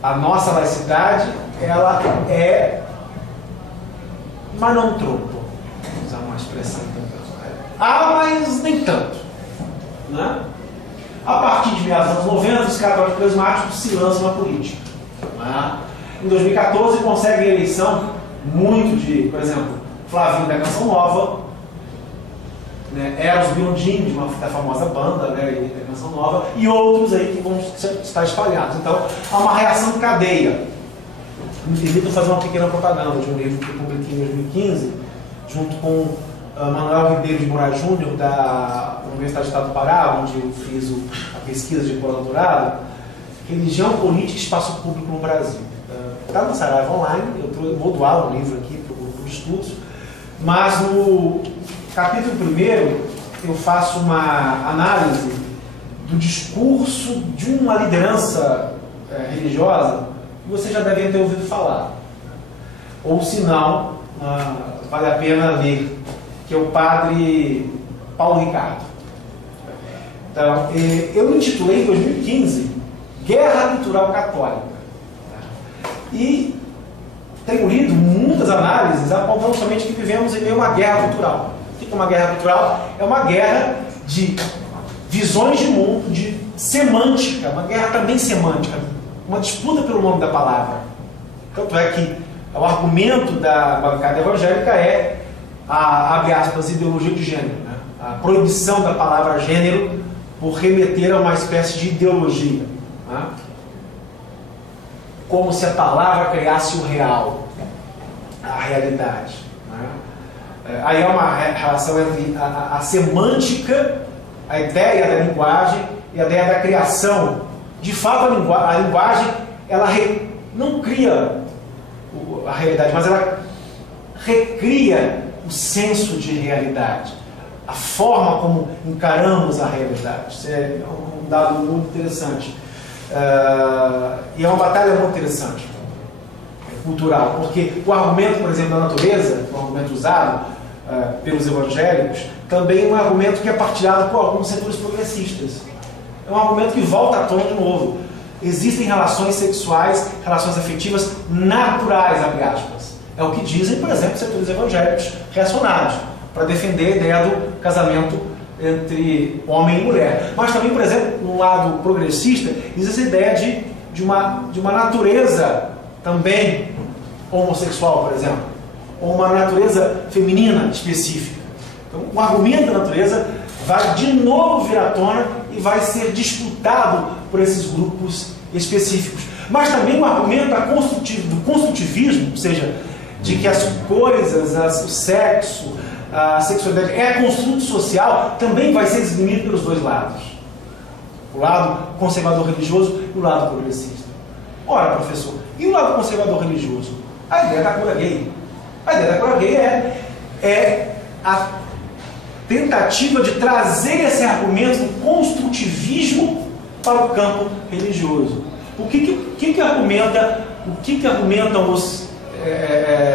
a nossa laicidade, ela é, mas não tronco. Vou usar uma expressão também. Mas nem tanto. Né? A partir de meados dos anos 90, os católicos carismáticos se lançam na política. Né? Em 2014, conseguem a eleição muito de, por exemplo, Flavinho da Canção Nova, né? Eros Biondini, da famosa banda, né? Da Canção Nova, e outros aí que vão estar espalhados. Então, há uma reação cadeia. Me permitam fazer uma pequena propaganda de um livro que eu publiquei em 2015, junto com Manuel Ribeiro de Moraes Júnior, da Universidade do Estado do Pará, onde eu fiz a pesquisa de pós-doutorado, Religião, Política e Espaço Público no Brasil. Está no Saraiva Online, eu vou doar um livro aqui para o grupo de estudos, mas no capítulo 1º eu faço uma análise do discurso de uma liderança religiosa que vocês já devem ter ouvido falar. Ou se não, vale a pena ler, que é o padre Paulo Ricardo. Então, eu intitulei em 2015 Guerra Cultural Católica. E tenho lido muitas análises apontando somente que vivemos em meio a uma guerra cultural. O que é uma guerra cultural? É uma guerra de visões de mundo, de semântica, uma guerra também semântica, uma disputa pelo nome da palavra. Tanto é que o argumento da bancada evangélica é a, abre aspas, ideologia de gênero, né? A proibição da palavra gênero por remeter a uma espécie de ideologia, né? Como se a palavra criasse o real, a realidade, né? Aí é uma relação entre a semântica, a ideia da linguagem e a ideia da criação. De fato, a linguagem ela não cria a realidade, mas ela recria o senso de realidade, a forma como encaramos a realidade. Isso é um dado muito interessante. E é uma batalha muito interessante, cultural, porque o argumento, por exemplo, da natureza, o argumento usado pelos evangélicos, também é um argumento que é partilhado por alguns setores progressistas. É um argumento que volta à tona de novo. Existem relações sexuais, relações afetivas naturais, abre aspas. É o que dizem, por exemplo, setores evangélicos reacionários, para defender a ideia do casamento entre homem e mulher. Mas também, por exemplo, no lado progressista, existe a ideia de uma natureza também homossexual, por exemplo, ou uma natureza feminina específica. Então, o argumento da natureza vai de novo vir à tona e vai ser disputado por esses grupos específicos. Mas também o argumento do construtivismo, ou seja, de que as coisas, o sexo, a sexualidade é construto social, também vai ser esgrimido pelos dois lados. O lado conservador religioso e o lado progressista. Ora, professor, e o lado conservador religioso? A ideia da cura gay. A ideia da cura gay é a tentativa de trazer esse argumento do construtivismo para o campo religioso. O que argumentam os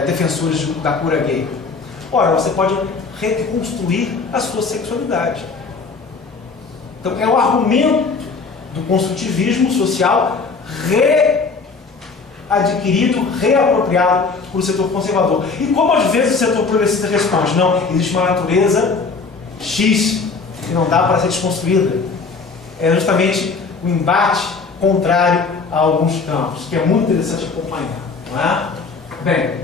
defensores da cura gay? Ora, você pode reconstruir a sua sexualidade. Então, é o argumento do construtivismo social readquirido, reapropriado por setor conservador. E como às vezes o setor progressista responde, não, existe uma natureza X que não dá para ser desconstruída. É justamente o embate contrário a alguns campos, que é muito interessante acompanhar. Não é? Bem,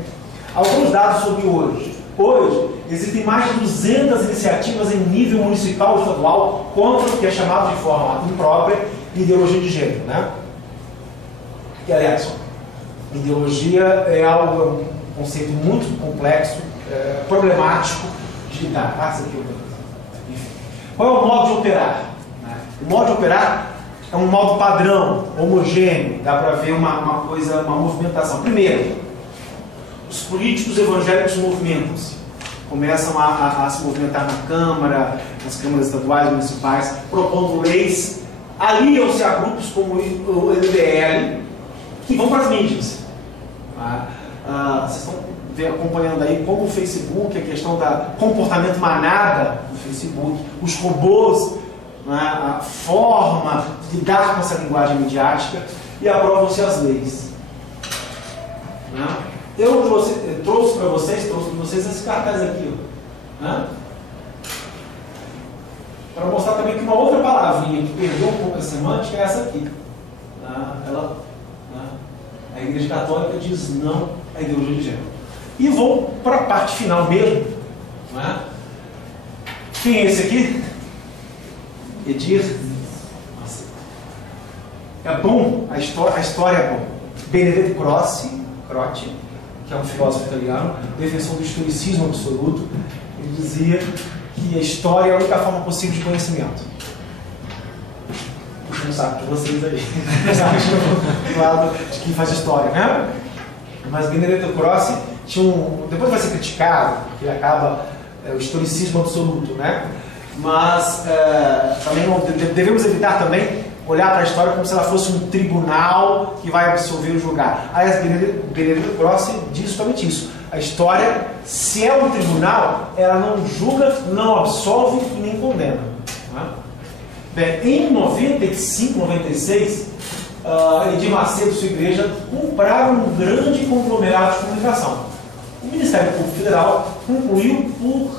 alguns dados sobre hoje. Hoje, existem mais de 200 iniciativas em nível municipal e estadual contra o que é chamado de forma imprópria ideologia de gênero, né? Que, aliás, ideologia é um conceito muito complexo, problemático de lidar. Enfim. Qual é o modo de operar? O modo de operar é um modo padrão, homogêneo, dá para ver uma movimentação. Primeiro, os políticos evangélicos movimentam-se, começam a se movimentar na Câmara, nas câmaras estaduais, municipais, propondo leis, aliam-se a grupos como o MBL, que vão para as mídias. Vocês estão acompanhando aí como o Facebook, a questão do comportamento manada do Facebook, os robôs, né, a forma de lidar com essa linguagem midiática, e aprovam-se as leis. Né? Eu trouxe para vocês esse cartaz aqui, né? Para mostrar também que uma outra palavrinha que perdeu um pouco a semântica é essa aqui. A Igreja Católica diz não à ideologia de gênero. E vou para a parte final mesmo. Né? Quem é esse aqui? Edir. É bom, a história é bom. Benedetto Croce, que é um filósofo italiano, defensor do historicismo absoluto, ele dizia que a história é a única forma possível de conhecimento. Puxa um saco de vocês aí. Do lado de quem faz história, né? Mas Benedetto Croce tinha depois vai ser criticado, porque acaba o historicismo absoluto, né? Mas também devemos evitar também olhar para a história como se ela fosse um tribunal que vai absolver ou julgar. Aí Benedetto Croce diz justamente isso. A história, se é um tribunal, ela não julga, não absolve e nem condena. Né? Bem, em 95, 96, Edir Macedo e sua igreja compraram um grande conglomerado de comunicação. O Ministério Público Federal concluiu por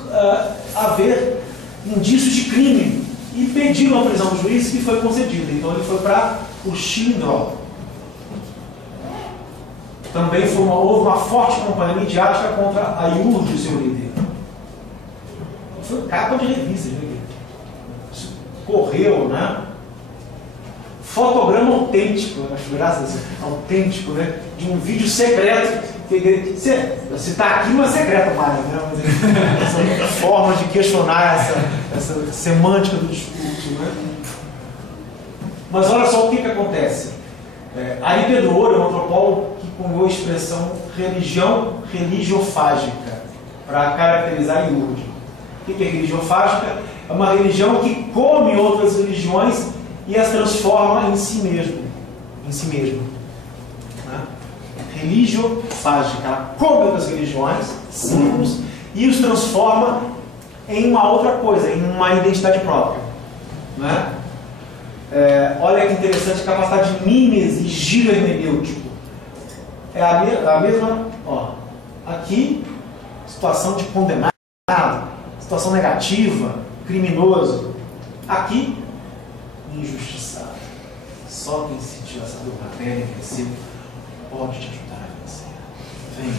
haver indícios de crime e pediu a prisão do juiz, que foi concedida. Então ele foi para o Chilindró. Também houve uma forte campanha midiática contra a IURD, seu líder. Foi capa de revista, correu, né? Fotograma autêntico, acho graças autêntico, né? De um vídeo secreto. Se está aqui, não é secreto mais, né? Mas essa forma de questionar essa semântica do discurso, né? Mas olha só o que acontece. Ari Pedro Ouro é um antropólogo que cunhou a expressão religião religiofágica para caracterizar a IURD. O que é religiofágica? É uma religião que come outras religiões e as transforma em si mesmo. Né? Religiofágica. Ela come outras religiões, símbolos, e os transforma em uma outra coisa, em uma identidade própria. Né? Olha que interessante a capacidade de mímese e giro hermenêutico. É a mesma, ó, aqui, situação de condenado, situação negativa, criminoso. Aqui, injustiçado. Só quem sentiu essa dor na pele e cresceu pode te ajudar a vencer. Vem.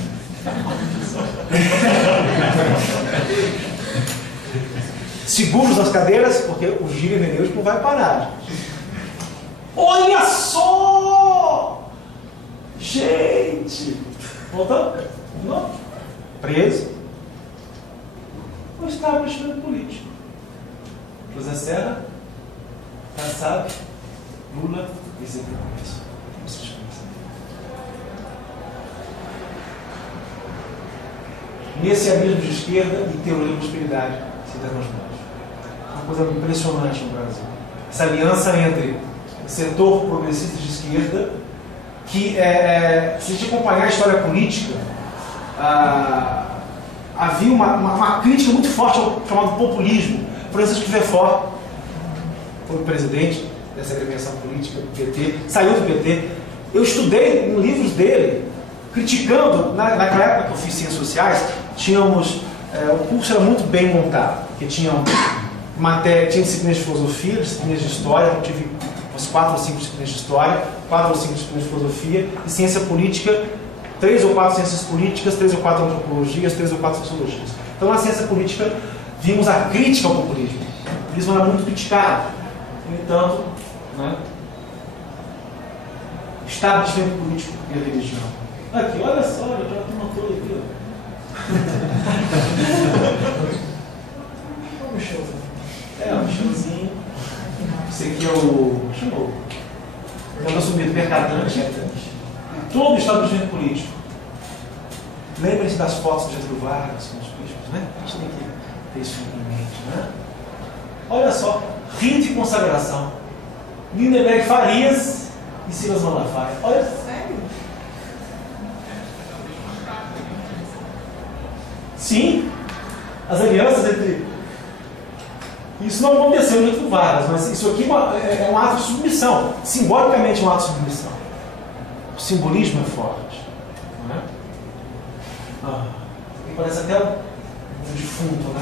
Seguros nas cadeiras, porque o giro hermenêutico não vai parar. Olha só! Gente! Voltando? Não? Preso. O establishment político. José Serra, Kassab, Lula e Zé Gomes. Messianismo de esquerda e teoria da prosperidade se deram as mãos. Uma coisa impressionante no Brasil. Essa aliança entre o setor progressista de esquerda, que, se a gente acompanhar a história política, havia uma crítica muito forte ao chamado populismo. Francisco Verfort foi o presidente dessa agremiação política do PT, saiu do PT. Eu estudei em livros dele, criticando, naquela época que eu fiz ciências sociais, tínhamos, o curso era muito bem montado, porque tinha disciplinas de filosofia, disciplinas de história, eu tive umas 4 ou 5 disciplinas de história, 4 ou 5 disciplinas de filosofia, e ciência política, 3 ou 4 ciências políticas, 3 ou 4 antropologias, 3 ou 4 sociologias. Então na ciência política vimos a crítica ao populismo. O populismo era muito criticado. No entanto, né, estabelecimento político e a religião. Aqui, olha só, já tem uma toda aqui, ó. Um showzinho. Um showzinho. Esse aqui é o. Chamou. É o assumido mercadante. Todo estabelecimento político. Lembrem-se das fotos de Getúlio Vargas com os bispos, né? A gente tem que ter isso em mente, né? Olha só, rito e consagração. Lindenberg Farias e Silas Malafaia. Olha, sério? Sim, as alianças entre... Isso não aconteceu no Getúlio Vargas, mas isso aqui é um ato de submissão. Simbolicamente é um ato de submissão. O simbolismo é forte. Não é? Aqui parece até um defunto, né?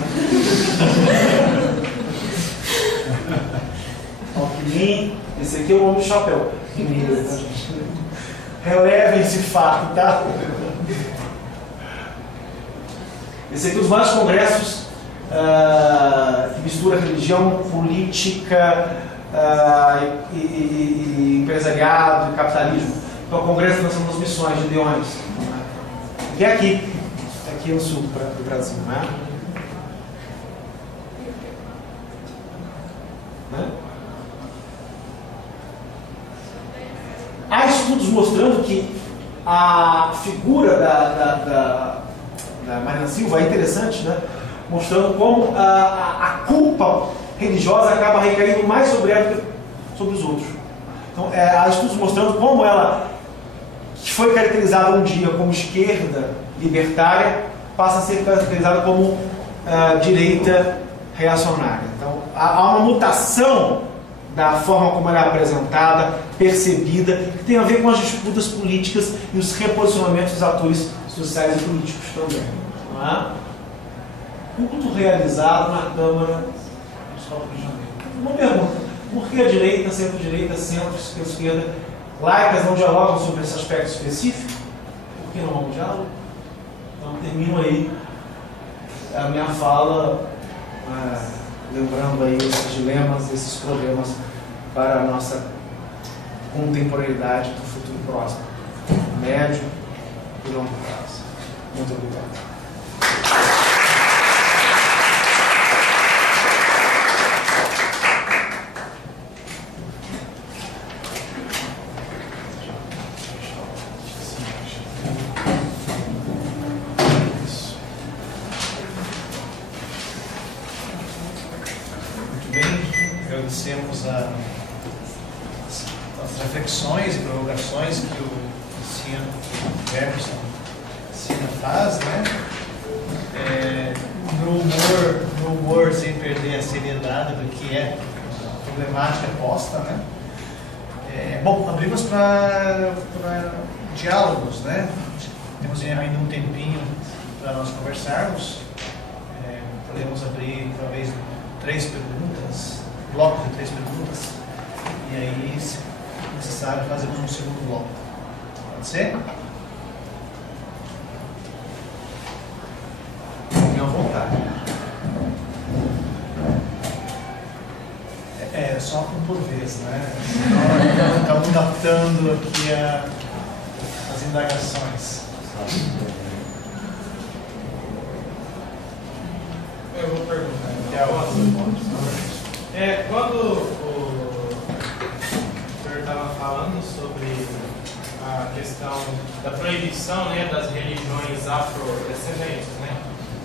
Alckmin, esse aqui é o homem do chapéu. Relevem esse fato, tá? Esse aqui é os vários congressos que mistura religião, política e empresariado e capitalismo. Então, o Congresso Nacional das Missões de Leões, que é aqui no sul do Brasil, né? Há estudos mostrando que a figura da Marina Silva é interessante, né? Mostrando como a culpa religiosa acaba recaindo mais sobre ela do que sobre os outros. Então, há estudos mostrando como ela, que foi caracterizada um dia como esquerda libertária, passa a ser caracterizada como direita reacionária. Então, há uma mutação da forma como ela é apresentada, percebida, que tem a ver com as disputas políticas e os reposicionamentos dos atores sociais e políticos também. Não é? Culto realizado na Câmara dos Estados Unidos. Uma pergunta: por que a direita, centro-direita, centro-esquerda, laicas não dialogam sobre esse aspecto específico? Por que não há um diálogo? Então, termino aí a minha fala lembrando aí esses dilemas, esses problemas para a nossa contemporaneidade do futuro próximo, médio e longo prazo. Muito obrigado. Agradecemos as reflexões e provocações que o Jefferson faz, né? No humor, sem perder a seriedade do que é a problemática posta, né? Bom, abrimos para diálogos, né? Temos ainda um tempinho para nós conversarmos. Podemos abrir, talvez, 3 perguntas. Bloco de 3 perguntas, e aí, se necessário, fazemos um segundo bloco. Pode ser? Fique à vontade. Só um por vez, né? Estamos adaptando aqui as indagações. Eu vou perguntar. Quando o senhor estava falando sobre a questão da proibição, né, das religiões afrodescendentes, né?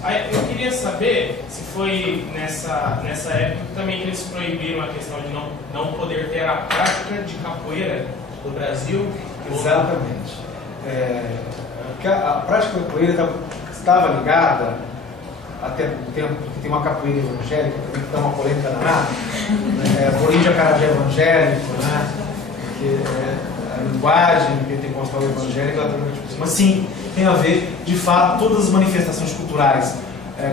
Aí eu queria saber se foi nessa época também que eles proibiram a questão de não poder ter a prática de capoeira no Brasil. Exatamente. A prática de capoeira estava ligada até o tempo que tem uma capoeira evangélica, também que dá uma polêmica danada, Borinja Carajé evangélico, né? Porque a linguagem pentecostal evangélica, ela também, mas sim, tem a ver, de fato, todas as manifestações culturais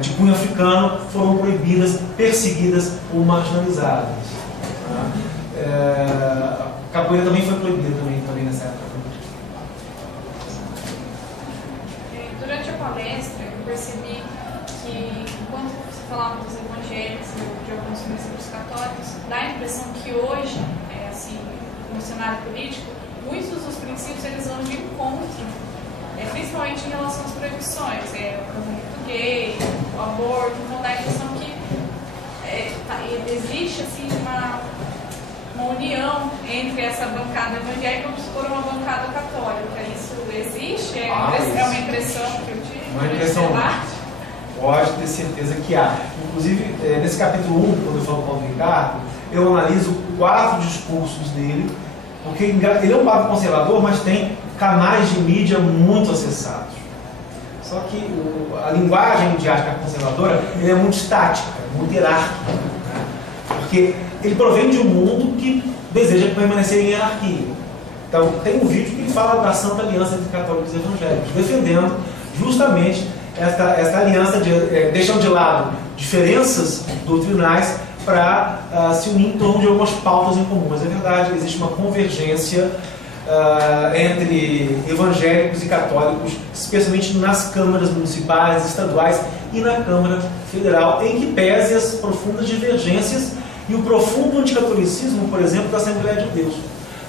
de cunho africano foram proibidas, perseguidas ou marginalizadas. A capoeira também foi proibida também nessa época. Durante a palestra, eu percebi que, enquanto você falava dos evangélicos e de alguns princípios católicos, dá a impressão que hoje, assim, no cenário político, muitos dos princípios eles vão de encontro, principalmente em relação às proibições, o casamento gay, o aborto. Então dá a impressão que existe assim, uma união entre essa bancada evangélica e uma bancada católica. Isso existe? É uma impressão que eu tive? Uma impressão. Pode ter certeza que há. Inclusive, nesse capítulo 1, quando eu falo com o Paulo Ricardo, eu analiso 4 discursos dele, porque ele é um papo conservador, mas tem canais de mídia muito acessados. Só que a linguagem midiática conservadora ele é muito estática, muito hierárquica, né? Porque ele provém de um mundo que deseja permanecer em hierarquia. Então, tem um vídeo que fala da Santa Aliança entre católicos e evangélicos, defendendo justamente esta aliança, deixando de lado diferenças doutrinais para se unir em torno de algumas pautas em comum. Mas é verdade, existe uma convergência entre evangélicos e católicos, especialmente nas câmaras municipais, estaduais e na Câmara Federal, em que pese as profundas divergências e o profundo anticatolicismo, por exemplo, da Assembleia de Deus.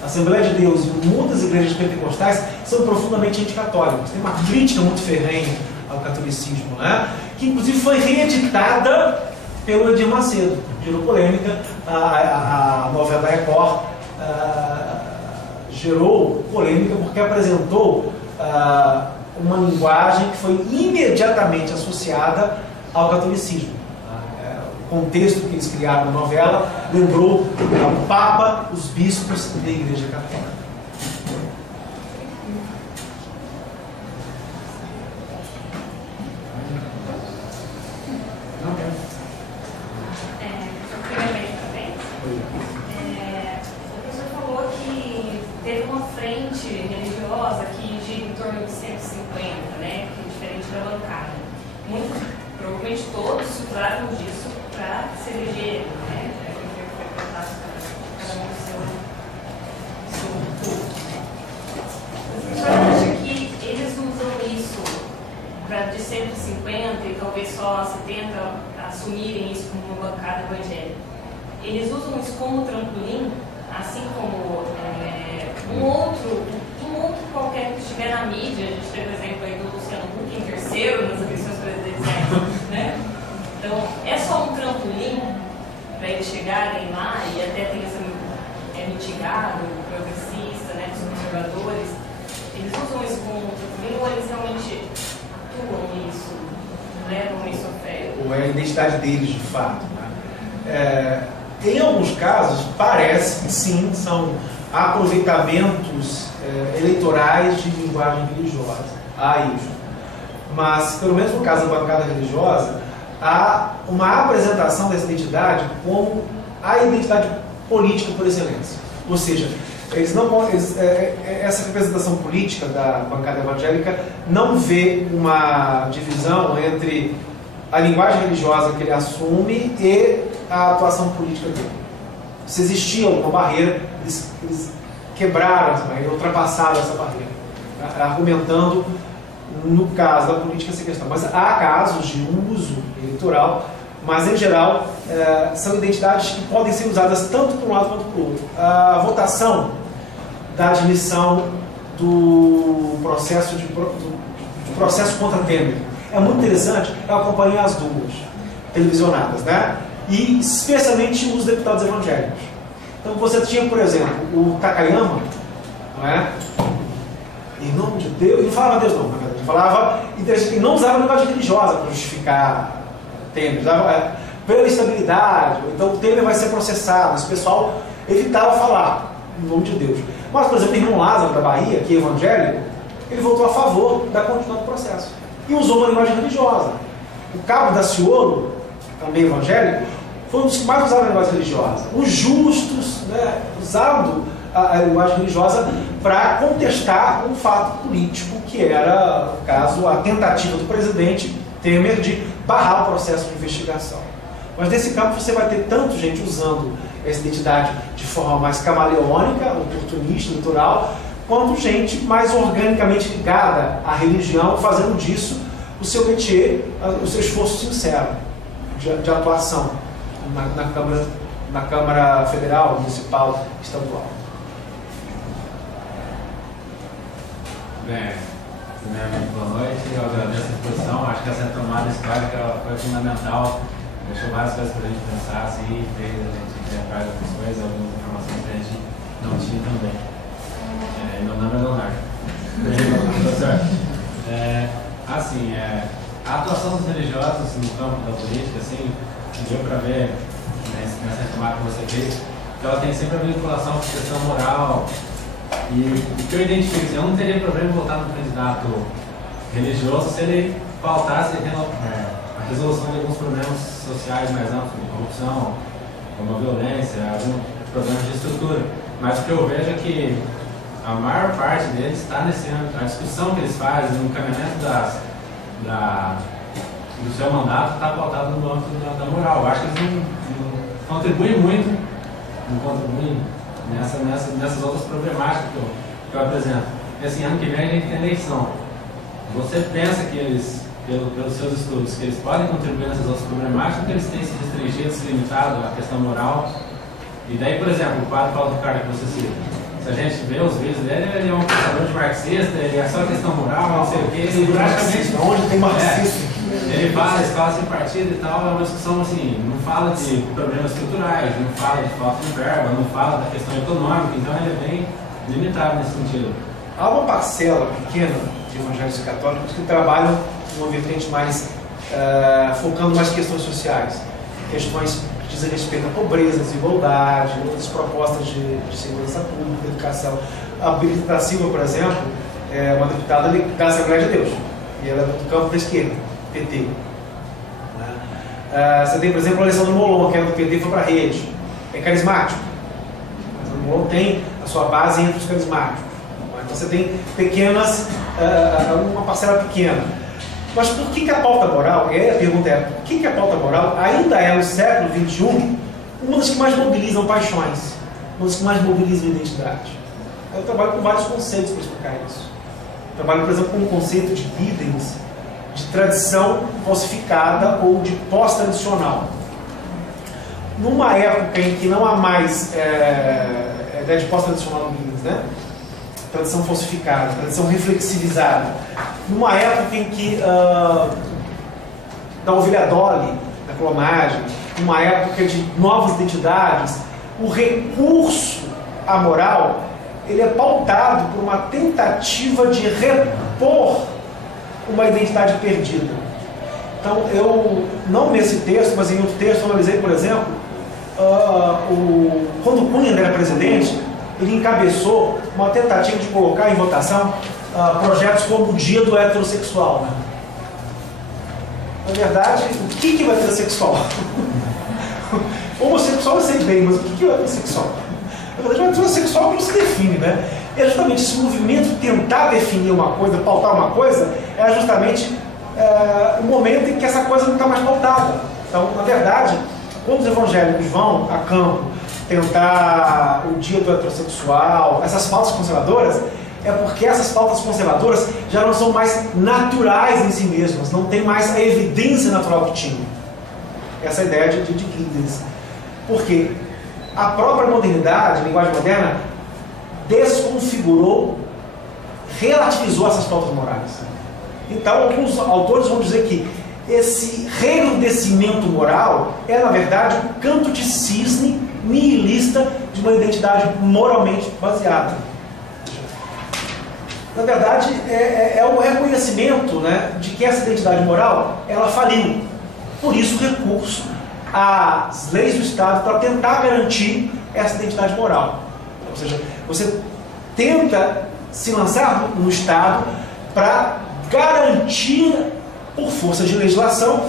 A Assembleia de Deus e muitas igrejas pentecostais são profundamente anticatólicas. Tem uma crítica muito ferrenha ao catolicismo, né? Que inclusive foi reeditada pelo Edir Macedo. Gerou polêmica, a novela da Record gerou polêmica porque apresentou uma linguagem que foi imediatamente associada ao catolicismo. O contexto que eles criaram na novela lembrou o Papa, os bispos da Igreja Católica. Primeiramente, parabéns. O professor falou que teve uma frente religiosa que gira em torno de 150, né? Que é diferente da bancada. Provavelmente todos se usaram disso para se eleger, né? Cada um do seu culto. O senhor acha que eles usam isso de 150 e talvez só 70 assumirem isso como uma bancada evangélica? Eles usam isso como trampolim, assim como um outro qualquer que estiver na mídia. A gente teve o exemplo aí do Luciano Huck em terceiro nas eleições presidenciais, né? Então, é só um trampolim para eles chegarem lá e até ter esse mitigado, progressista, né, dos conservadores. Eles usam isso como um trampolim ou eles realmente atuam nisso, levam isso a fé? Ou é a identidade deles, de fato, né? Em alguns casos, parece que sim, são aproveitamentos eleitorais de linguagem religiosa. Há isso. Mas, pelo menos no caso da bancada religiosa, há uma apresentação dessa identidade como a identidade política por excelência. Ou seja, essa representação política da bancada evangélica não vê uma divisão entre a linguagem religiosa que ele assume e a atuação política dele. Se existia alguma barreira, eles quebraram essa barreira, ultrapassaram essa barreira, argumentando, no caso da política, essa questão. Mas há casos de uso eleitoral, mas em geral são identidades que podem ser usadas tanto para um lado quanto para o outro. A votação da admissão do processo contra Temer é muito interessante. Eu acompanhei as duas televisionadas, né? E especialmente os deputados evangélicos. Então você tinha, por exemplo, o Takayama, não é? Em nome de Deus, ele não falava Deus não, na verdade, ele falava, ele não usava a linguagem religiosa para justificar Temer, usava pela estabilidade, então o Temer vai ser processado, esse pessoal evitava falar em nome de Deus. Mas, por exemplo, o irmão Lázaro da Bahia, que é evangélico, ele votou a favor da continuidade do processo e usou uma linguagem religiosa. O Cabo Daciolo, também evangélico, foi um dos que mais usaram a linguagem religiosa. Os justos, né, usando a linguagem religiosa para contestar um fato político que era, no caso, a tentativa do presidente Temer de barrar o processo de investigação. Mas nesse campo você vai ter tanto gente usando essa identidade de forma mais camaleônica, oportunista, eleitoral, quanto gente mais organicamente ligada à religião, fazendo disso o seu métier, o seu esforço sincero de atuação na Câmara Federal, Municipal, Estadual. Bem, primeiramente, boa noite. Eu agradeço a exposição. Acho que essa tomada histórica foi fundamental. Deixou várias coisas para a gente pensar, assim, fez a gente ir atrás das coisas, algumas informações que a gente não tinha também. Meu nome é Leonardo. Professor, a atuação dos religiosos no campo da política, assim, deu para ver nessa retomada que você fez, que ela tem sempre a vinculação com a questão moral. E o que eu identifico, assim, eu não teria problema em votar no candidato religioso se ele faltasse a resolução de alguns problemas sociais mais amplos, como corrupção, como a violência, alguns problemas de estrutura. Mas o que eu vejo é que a maior parte deles está nesse âmbito. A discussão que eles fazem, o encaminhamento do seu mandato está pautado no âmbito da moral. Eu acho que eles não contribuem muito, não contribuem nessas outras problemáticas que eu apresento. E assim, ano que vem a gente tem eleição. Você pensa que eles, pelos seus estudos, que eles podem contribuir nessas outras problemáticas, ou que eles têm se restringido, se limitado à questão moral? E daí, por exemplo, o padre Paulo Ricardo que você cita, se a gente vê os vídeos dele, ele é um pensador de marxista, ele é só questão moral, não sei o quê, ele praticamente... Onde tem marxista? Ele fala escola sem partido e tal, é uma discussão assim, não fala de problemas estruturais, não fala de falta de verba, não fala da questão econômica, então ele é bem limitado nesse sentido. Há uma parcela pequena de evangélicos católicos que trabalham numa vertente mais, focando mais questões sociais, questões que dizem respeito à pobreza, desigualdade, outras propostas de segurança pública, educação. A Benedita da Silva, por exemplo, é uma deputada da Assembleia de Deus, e ela é do campo da esquerda, PT. Você tem, por exemplo, o Alessandro Molon, que era do PT e foi para a rede, é carismático. O Alessandro Molon tem a sua base entre os carismáticos. Então você tem pequenas, uma parcela pequena. Mas por que a pauta moral, a pergunta é, por que a pauta moral ainda é no século XXI uma das que mais mobilizam paixões, uma das que mais mobilizam identidade? Eu trabalho com vários conceitos para explicar isso. Eu trabalho, por exemplo, com o conceito de Giddens, de tradição falsificada ou de pós-tradicional. Numa época em que não há mais a ideia de pós-tradicional no Giddens, né? Tradição falsificada, tradição reflexivizada. Numa época em que, da ovelha Dolly, da clonagem, numa época de novas identidades, o recurso à moral, ele é pautado por uma tentativa de repor uma identidade perdida. Então, eu, não nesse texto, mas em outro texto, analisei, por exemplo, quando o Cunha era presidente, ele encabeçou uma tentativa de colocar em votação projetos como o Dia do Heterossexual. Né? Na verdade, o que é o heterossexual? Homossexual eu sei bem, mas o que é o heterossexual? Na verdade, o heterossexual não se define, né? É justamente esse movimento de tentar definir uma coisa, pautar uma coisa, é justamente o momento em que essa coisa não está mais pautada. Então, na verdade, quando os evangélicos vão a campo tentar o dia do heterossexual, essas pautas conservadoras, é porque essas pautas conservadoras já não são mais naturais em si mesmas, não tem mais a evidência natural que tinham. Essa é a ideia de Giddens. Porque a própria modernidade, a linguagem moderna, desconfigurou, relativizou essas pautas morais. Então, alguns autores vão dizer que esse recrudescimento moral é, na verdade, um canto de cisne nihilista de uma identidade moralmente baseada. Na verdade, é o reconhecimento, né, de que essa identidade moral, ela faliu. Por isso, o recurso às leis do Estado para tentar garantir essa identidade moral. Ou seja, você tenta se lançar no Estado para garantir, por força de legislação,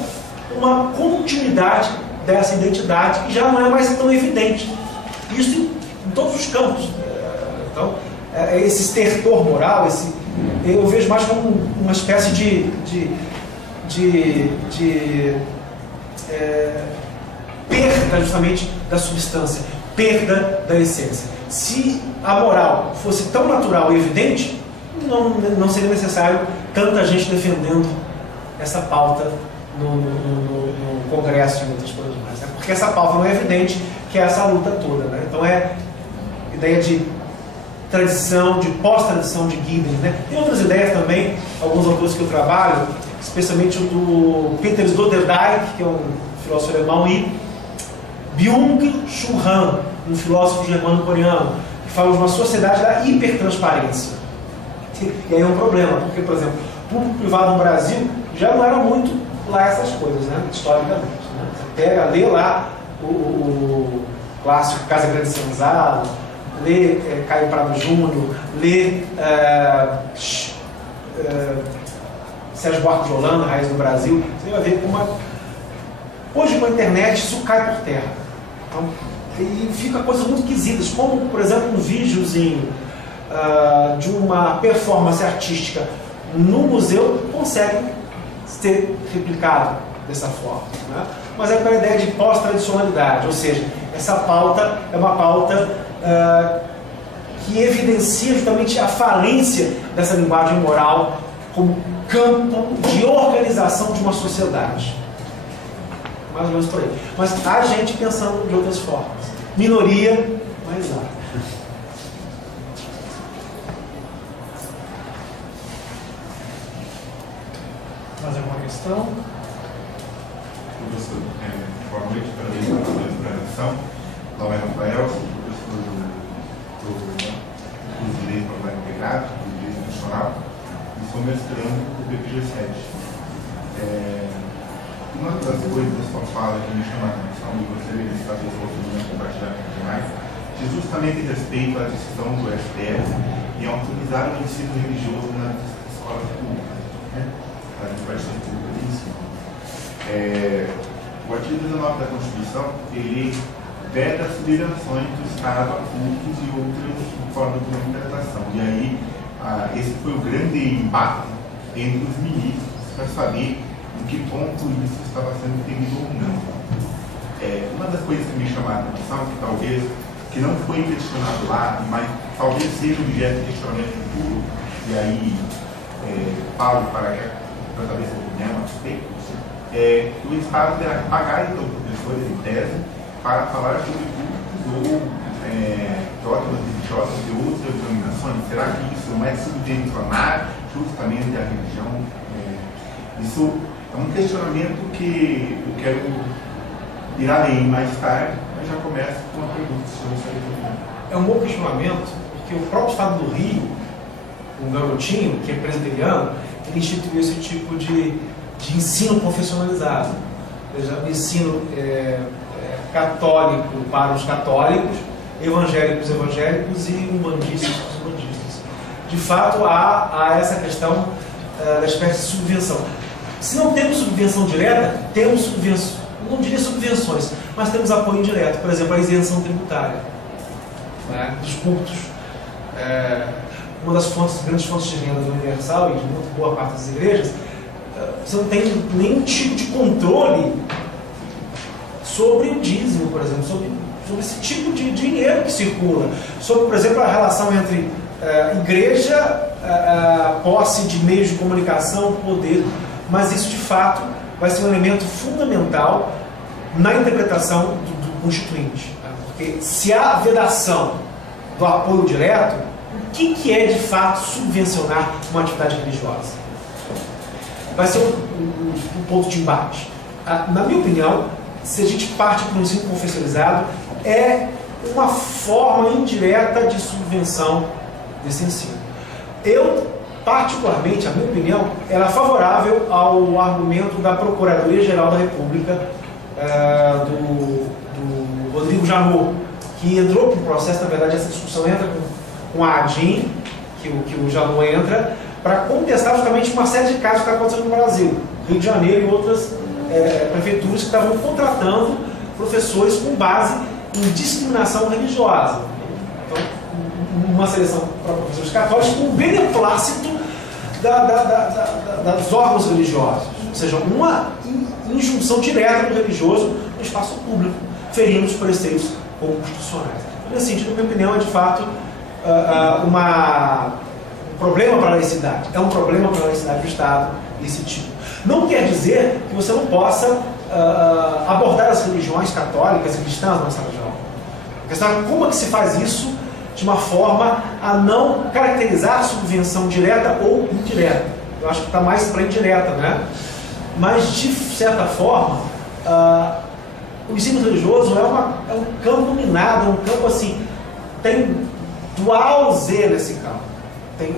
uma continuidade dessa identidade que já não é mais tão evidente. Isso em todos os campos. Então, esse estertor moral, eu vejo mais como uma espécie de perda justamente da substância, perda da essência. Se a moral fosse tão natural e evidente, não seria necessário tanta gente defendendo essa pauta no Congresso e em outras coisas mais, né? Porque essa pauta não é evidente, que é essa luta toda, né? Então é ideia de tradição, de pós-tradição de Giddens, né? Tem outras ideias também, alguns autores que eu trabalho, especialmente o do Peter Sloterdijk, que é um filósofo alemão, e Byung-Chul Han, um filósofo germano-coreano, que fala de uma sociedade da hipertransparência. E aí é um problema, porque, por exemplo, o público-privado no Brasil já não era muito lá essas coisas, né? Historicamente. Né? Você pega, lê lá o clássico Casa Grande Senzala, lê Caio Prado Júnior, lê Sérgio Buarque de Holanda, Raiz do Brasil, você vai ver como hoje com a internet isso cai por terra. Então, e fica coisas muito esquisitas, como, por exemplo, um videozinho de uma performance artística no museu consegue ser replicado dessa forma, né? Mas é aquela ideia de pós-tradicionalidade, ou seja, essa pauta é uma pauta que evidencia justamente a falência dessa linguagem moral como campo de organização de uma sociedade. Mais ou menos por aí. Mas há gente pensando de outras formas. Minoria, mas há. Mais alguma questão? Professor, boa noite, parabéns pela apresentação. Meu nome é Rafael, sou professor do curso de Direito Parlamentar Integrado, do Direito Nacional, e sou mestrando do BPG7. Uma das coisas da sua fala que me chama a atenção, e gostaria de saber se você compartilhar com demais, diz justamente respeito à decisão do STF em autorizar o ensino religioso nas escolas públicas, né? Nas universidades públicas de ensino. O artigo 19 da Constituição, ele veda as liberações do Estado a cultos e outras formas de interpretação. E aí, esse foi o grande embate entre os ministros para saber em que ponto isso estava sendo entendido ou não. Uma das coisas que me chamaram a atenção, que talvez, que não foi questionado lá, mas talvez seja objeto de questionamento futuro, e aí falo para saber se a opinião a respeito, o Estado terá que pagar então professores em tese para falar sobre cultos ou dogmas religiosas de outras denominações. Será que isso não é subvencionar justamente a religião? Isso é um questionamento que eu quero ir além mais tarde, mas já começo com uma pergunta sobre isso. É um bom questionamento, porque o próprio Estado do Rio, um garotinho que é presbiteriano, ele instituiu esse tipo de ensino confessionalizado. O ensino católico para os católicos, evangélicos e umbandistas para os umbandistas. De fato, há essa questão da espécie de subvenção. Se não temos subvenção direta, temos subvenções, não diria subvenções, mas temos apoio indireto. Por exemplo, a isenção tributária, né, dos cultos. Uma das grandes fontes de renda do Universal e de muito boa parte das igrejas, você não tem nenhum tipo de controle sobre o dízimo, por exemplo, sobre esse tipo de dinheiro que circula, sobre, por exemplo, a relação entre igreja, posse de meios de comunicação, poder, mas isso de fato vai ser um elemento fundamental na interpretação do Constituinte, tá? Porque se há vedação do apoio direto, o que é de fato subvencionar uma atividade religiosa? Vai ser um ponto de embate. Na minha opinião, se a gente parte para o ensino confessionalizado, é uma forma indireta de subvenção desse ensino. Eu, particularmente, a minha opinião, era favorável ao argumento da Procuradoria-Geral da República, do Rodrigo Janot, que entrou para o processo. Na verdade, essa discussão entra com a ADIM, que o Janot entra, para contestar justamente uma série de casos que está acontecendo no Brasil, Rio de Janeiro e outras prefeituras que estavam contratando professores com base em discriminação religiosa. Então, uma seleção para professores católicos com beneplácito dos órgãos religiosos, ou seja, uma injunção direta do religioso no espaço público, ferindo os preceitos constitucionais. Nesse sentido, na minha opinião, é de fato um problema para a laicidade. É um problema para a laicidade do Estado desse tipo. Não quer dizer que você não possa abordar as religiões católicas e cristãs na sala de aula. A questão é como é que se faz isso de uma forma a não caracterizar a subvenção direta ou indireta. Eu acho que está mais para indireta, né? Mas, de certa forma, o ensino religioso é um campo minado, é um campo assim, tem dual Z nesse campo.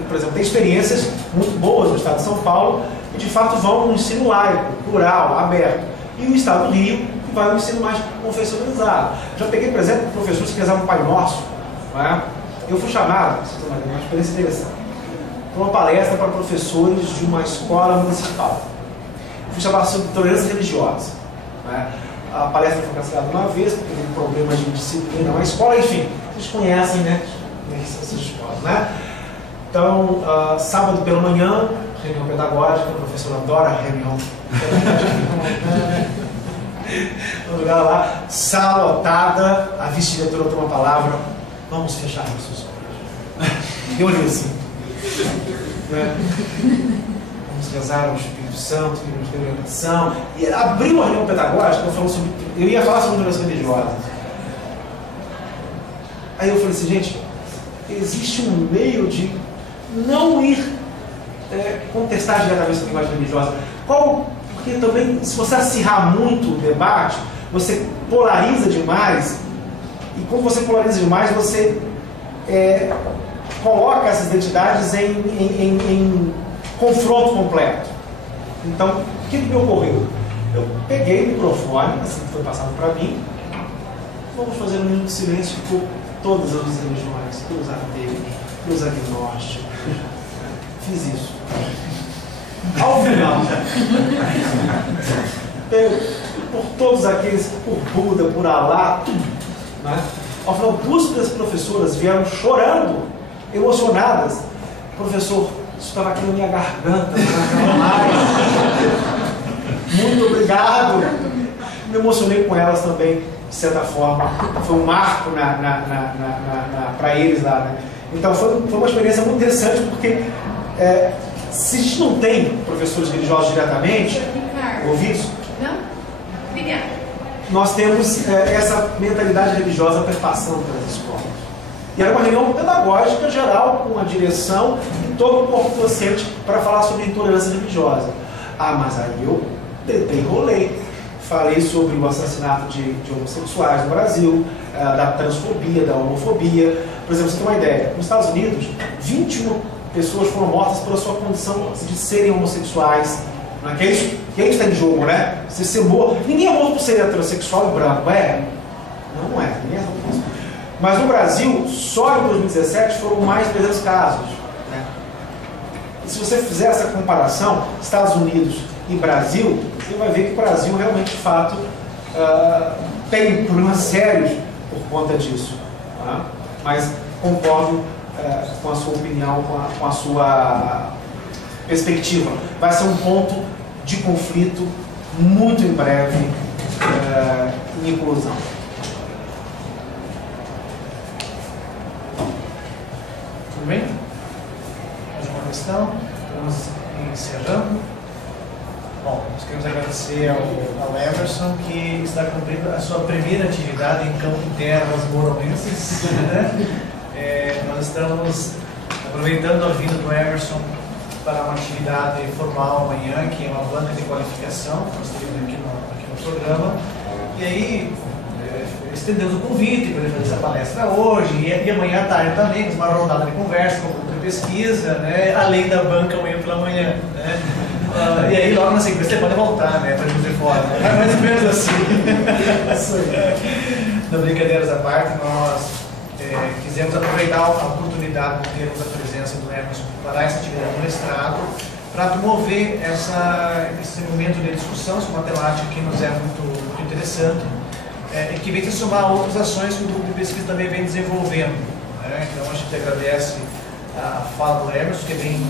Por exemplo, tem experiências muito boas no Estado de São Paulo que, de fato, vão no ensino laico, plural, aberto. E o Estado do Rio, que vai no ensino mais confessionalizado. Já peguei, por exemplo, professores que rezavam o Pai Nosso. Não é? Eu fui chamado, uma experiência interessante. para uma palestra para professores de uma escola municipal. Fui chamar sobre tolerância religiosa. Né? A palestra foi cancelada uma vez, porque teve problemas de disciplina na escola, enfim, vocês conhecem, né? Como é que são essas escolas, né? Então, sábado pela manhã, reunião pedagógica, o professor adora a reunião pedagógica. No lugar lá, sala lotada, a vice-diretora toma a palavra, vamos fechar nossos olhos. E eu olhei assim, né? Vamos rezar ao Espírito Santo, que nos deu orientação. E abriu a reunião pedagógica, eu ia falar sobre tolerância religiosa. Aí eu falei assim, gente, existe um meio de não ir contestar diretamente a linguagem religiosa. Porque também, se você acirrar muito o debate, você polariza demais, e quando você polariza demais, você coloca essas identidades em confronto completo. Então, o que me ocorreu? Eu peguei o microfone, assim que foi passado para mim, vamos fazer um minuto de silêncio por todas as religiões, pelos ateus, pelos agnósticos. Fiz isso. Ao final, por todos aqueles, por Buda, por Alá, tudo. Né? Ao final, 2 das professoras vieram chorando, emocionadas. Professor, isso estava aqui na minha garganta, muito obrigado. Me emocionei com elas também, de certa forma. Foi um marco para eles lá. Né? Então foi uma experiência muito interessante, porque se a gente não tem professores religiosos diretamente, ouvidos, nós temos essa mentalidade religiosa perpassando pelas escolas. E era uma reunião pedagógica geral, com a direção e todo o corpo docente para falar sobre intolerância religiosa. Mas aí eu enrolei. Falei sobre o assassinato de homossexuais no Brasil, da transfobia, da homofobia. Por exemplo, você tem uma ideia, nos Estados Unidos, 21 pessoas foram mortas pela sua condição de serem homossexuais. Não é que é isso que está em jogo, né? Você ser morto. Ninguém é morto por ser heterossexual e branco, Não é. Ninguém é morto por isso. Mas no Brasil, só em 2017 foram mais de 300 casos. Né? E se você fizer essa comparação, Estados Unidos e Brasil, você vai ver que o Brasil realmente, de fato, tem problemas sérios por conta disso. Tá? Mas concordo com a sua opinião, com a sua perspectiva. Vai ser um ponto de conflito muito em breve em inclusão. Tudo bem? Mais uma questão? Estamos encerrando. Bom, nós queremos agradecer ao Emerson, que está cumprindo a sua primeira atividade em campo de terras morolenses. Né? Nós estamos aproveitando a vinda do Emerson para uma atividade formal amanhã, que é uma banca de qualificação, que nós temos aqui no programa. E aí, estendemos o convite para ele fazer essa palestra hoje, e amanhã à tarde também, uma rodada de conversa com o grupo de pesquisa, né? Além da banca amanhã pela manhã. Né? E aí, logo na sequência, você pode voltar, né, para a gente fora. Né? Mais ou menos assim. Não, brincadeiras à parte, nós quisemos aproveitar a oportunidade de termos a presença do Emerson para essa atividade no mestrado, para promover esse momento de discussão sobre uma temática que nos é muito interessante, e que vem se somar a outras ações que o grupo de pesquisa também vem desenvolvendo. Né? Então, a gente agradece a fala do Emerson, que vem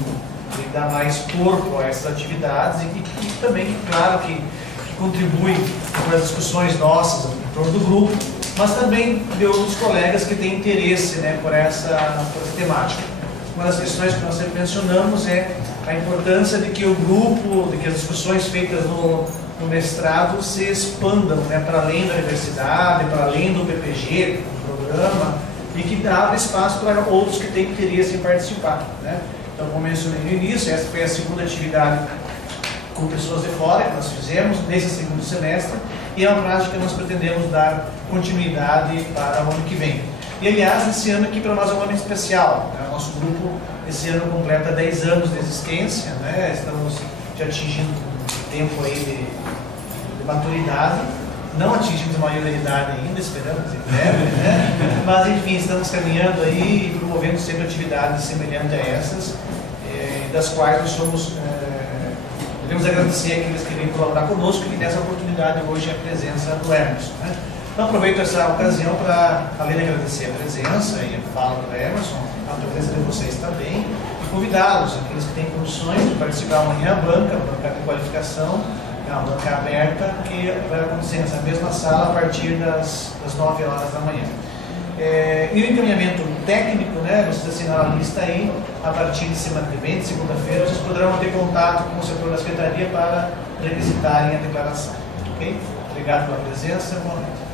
dar mais corpo a essas atividades e também, claro, que contribui para as discussões nossas em torno do grupo, mas também de outros colegas que têm interesse, né, por essa temática. Uma das questões que nós sempre mencionamos é a importância de que o grupo, de que as discussões feitas no mestrado se expandam, né, para além da universidade, para além do PPG, do programa, e que abra espaço para outros que têm interesse em participar. Né? Então, como mencionei no início, essa foi a segunda atividade com pessoas de fora que nós fizemos nesse segundo semestre, e é uma prática que nós pretendemos dar continuidade para o ano que vem. E, aliás, esse ano aqui para nós é um ano especial. Né? O nosso grupo, esse ano, completa 10 anos de existência, né? Estamos já atingindo um tempo aí de maturidade. Não atingimos a maioridade ainda, esperamos em breve, né? Mas, enfim, estamos caminhando aí e promovendo sempre atividades semelhantes a essas. das quais nós devemos agradecer aqueles que vêm colaborar conosco e que dessa oportunidade hoje a presença do Emerson. Né? Então aproveito essa ocasião para, além de agradecer a presença e a fala do Emerson, a presença de vocês também, e convidá-los, aqueles que têm condições de participar amanhã, a banca de qualificação, é uma banca aberta que vai acontecer nessa mesma sala a partir das 9 horas da manhã. E o encaminhamento técnico, né, vocês assinaram a lista aí, a partir de semana que vem, de segunda-feira, vocês poderão ter contato com o setor da Secretaria para requisitarem a declaração. Ok? Obrigado pela presença, boa noite.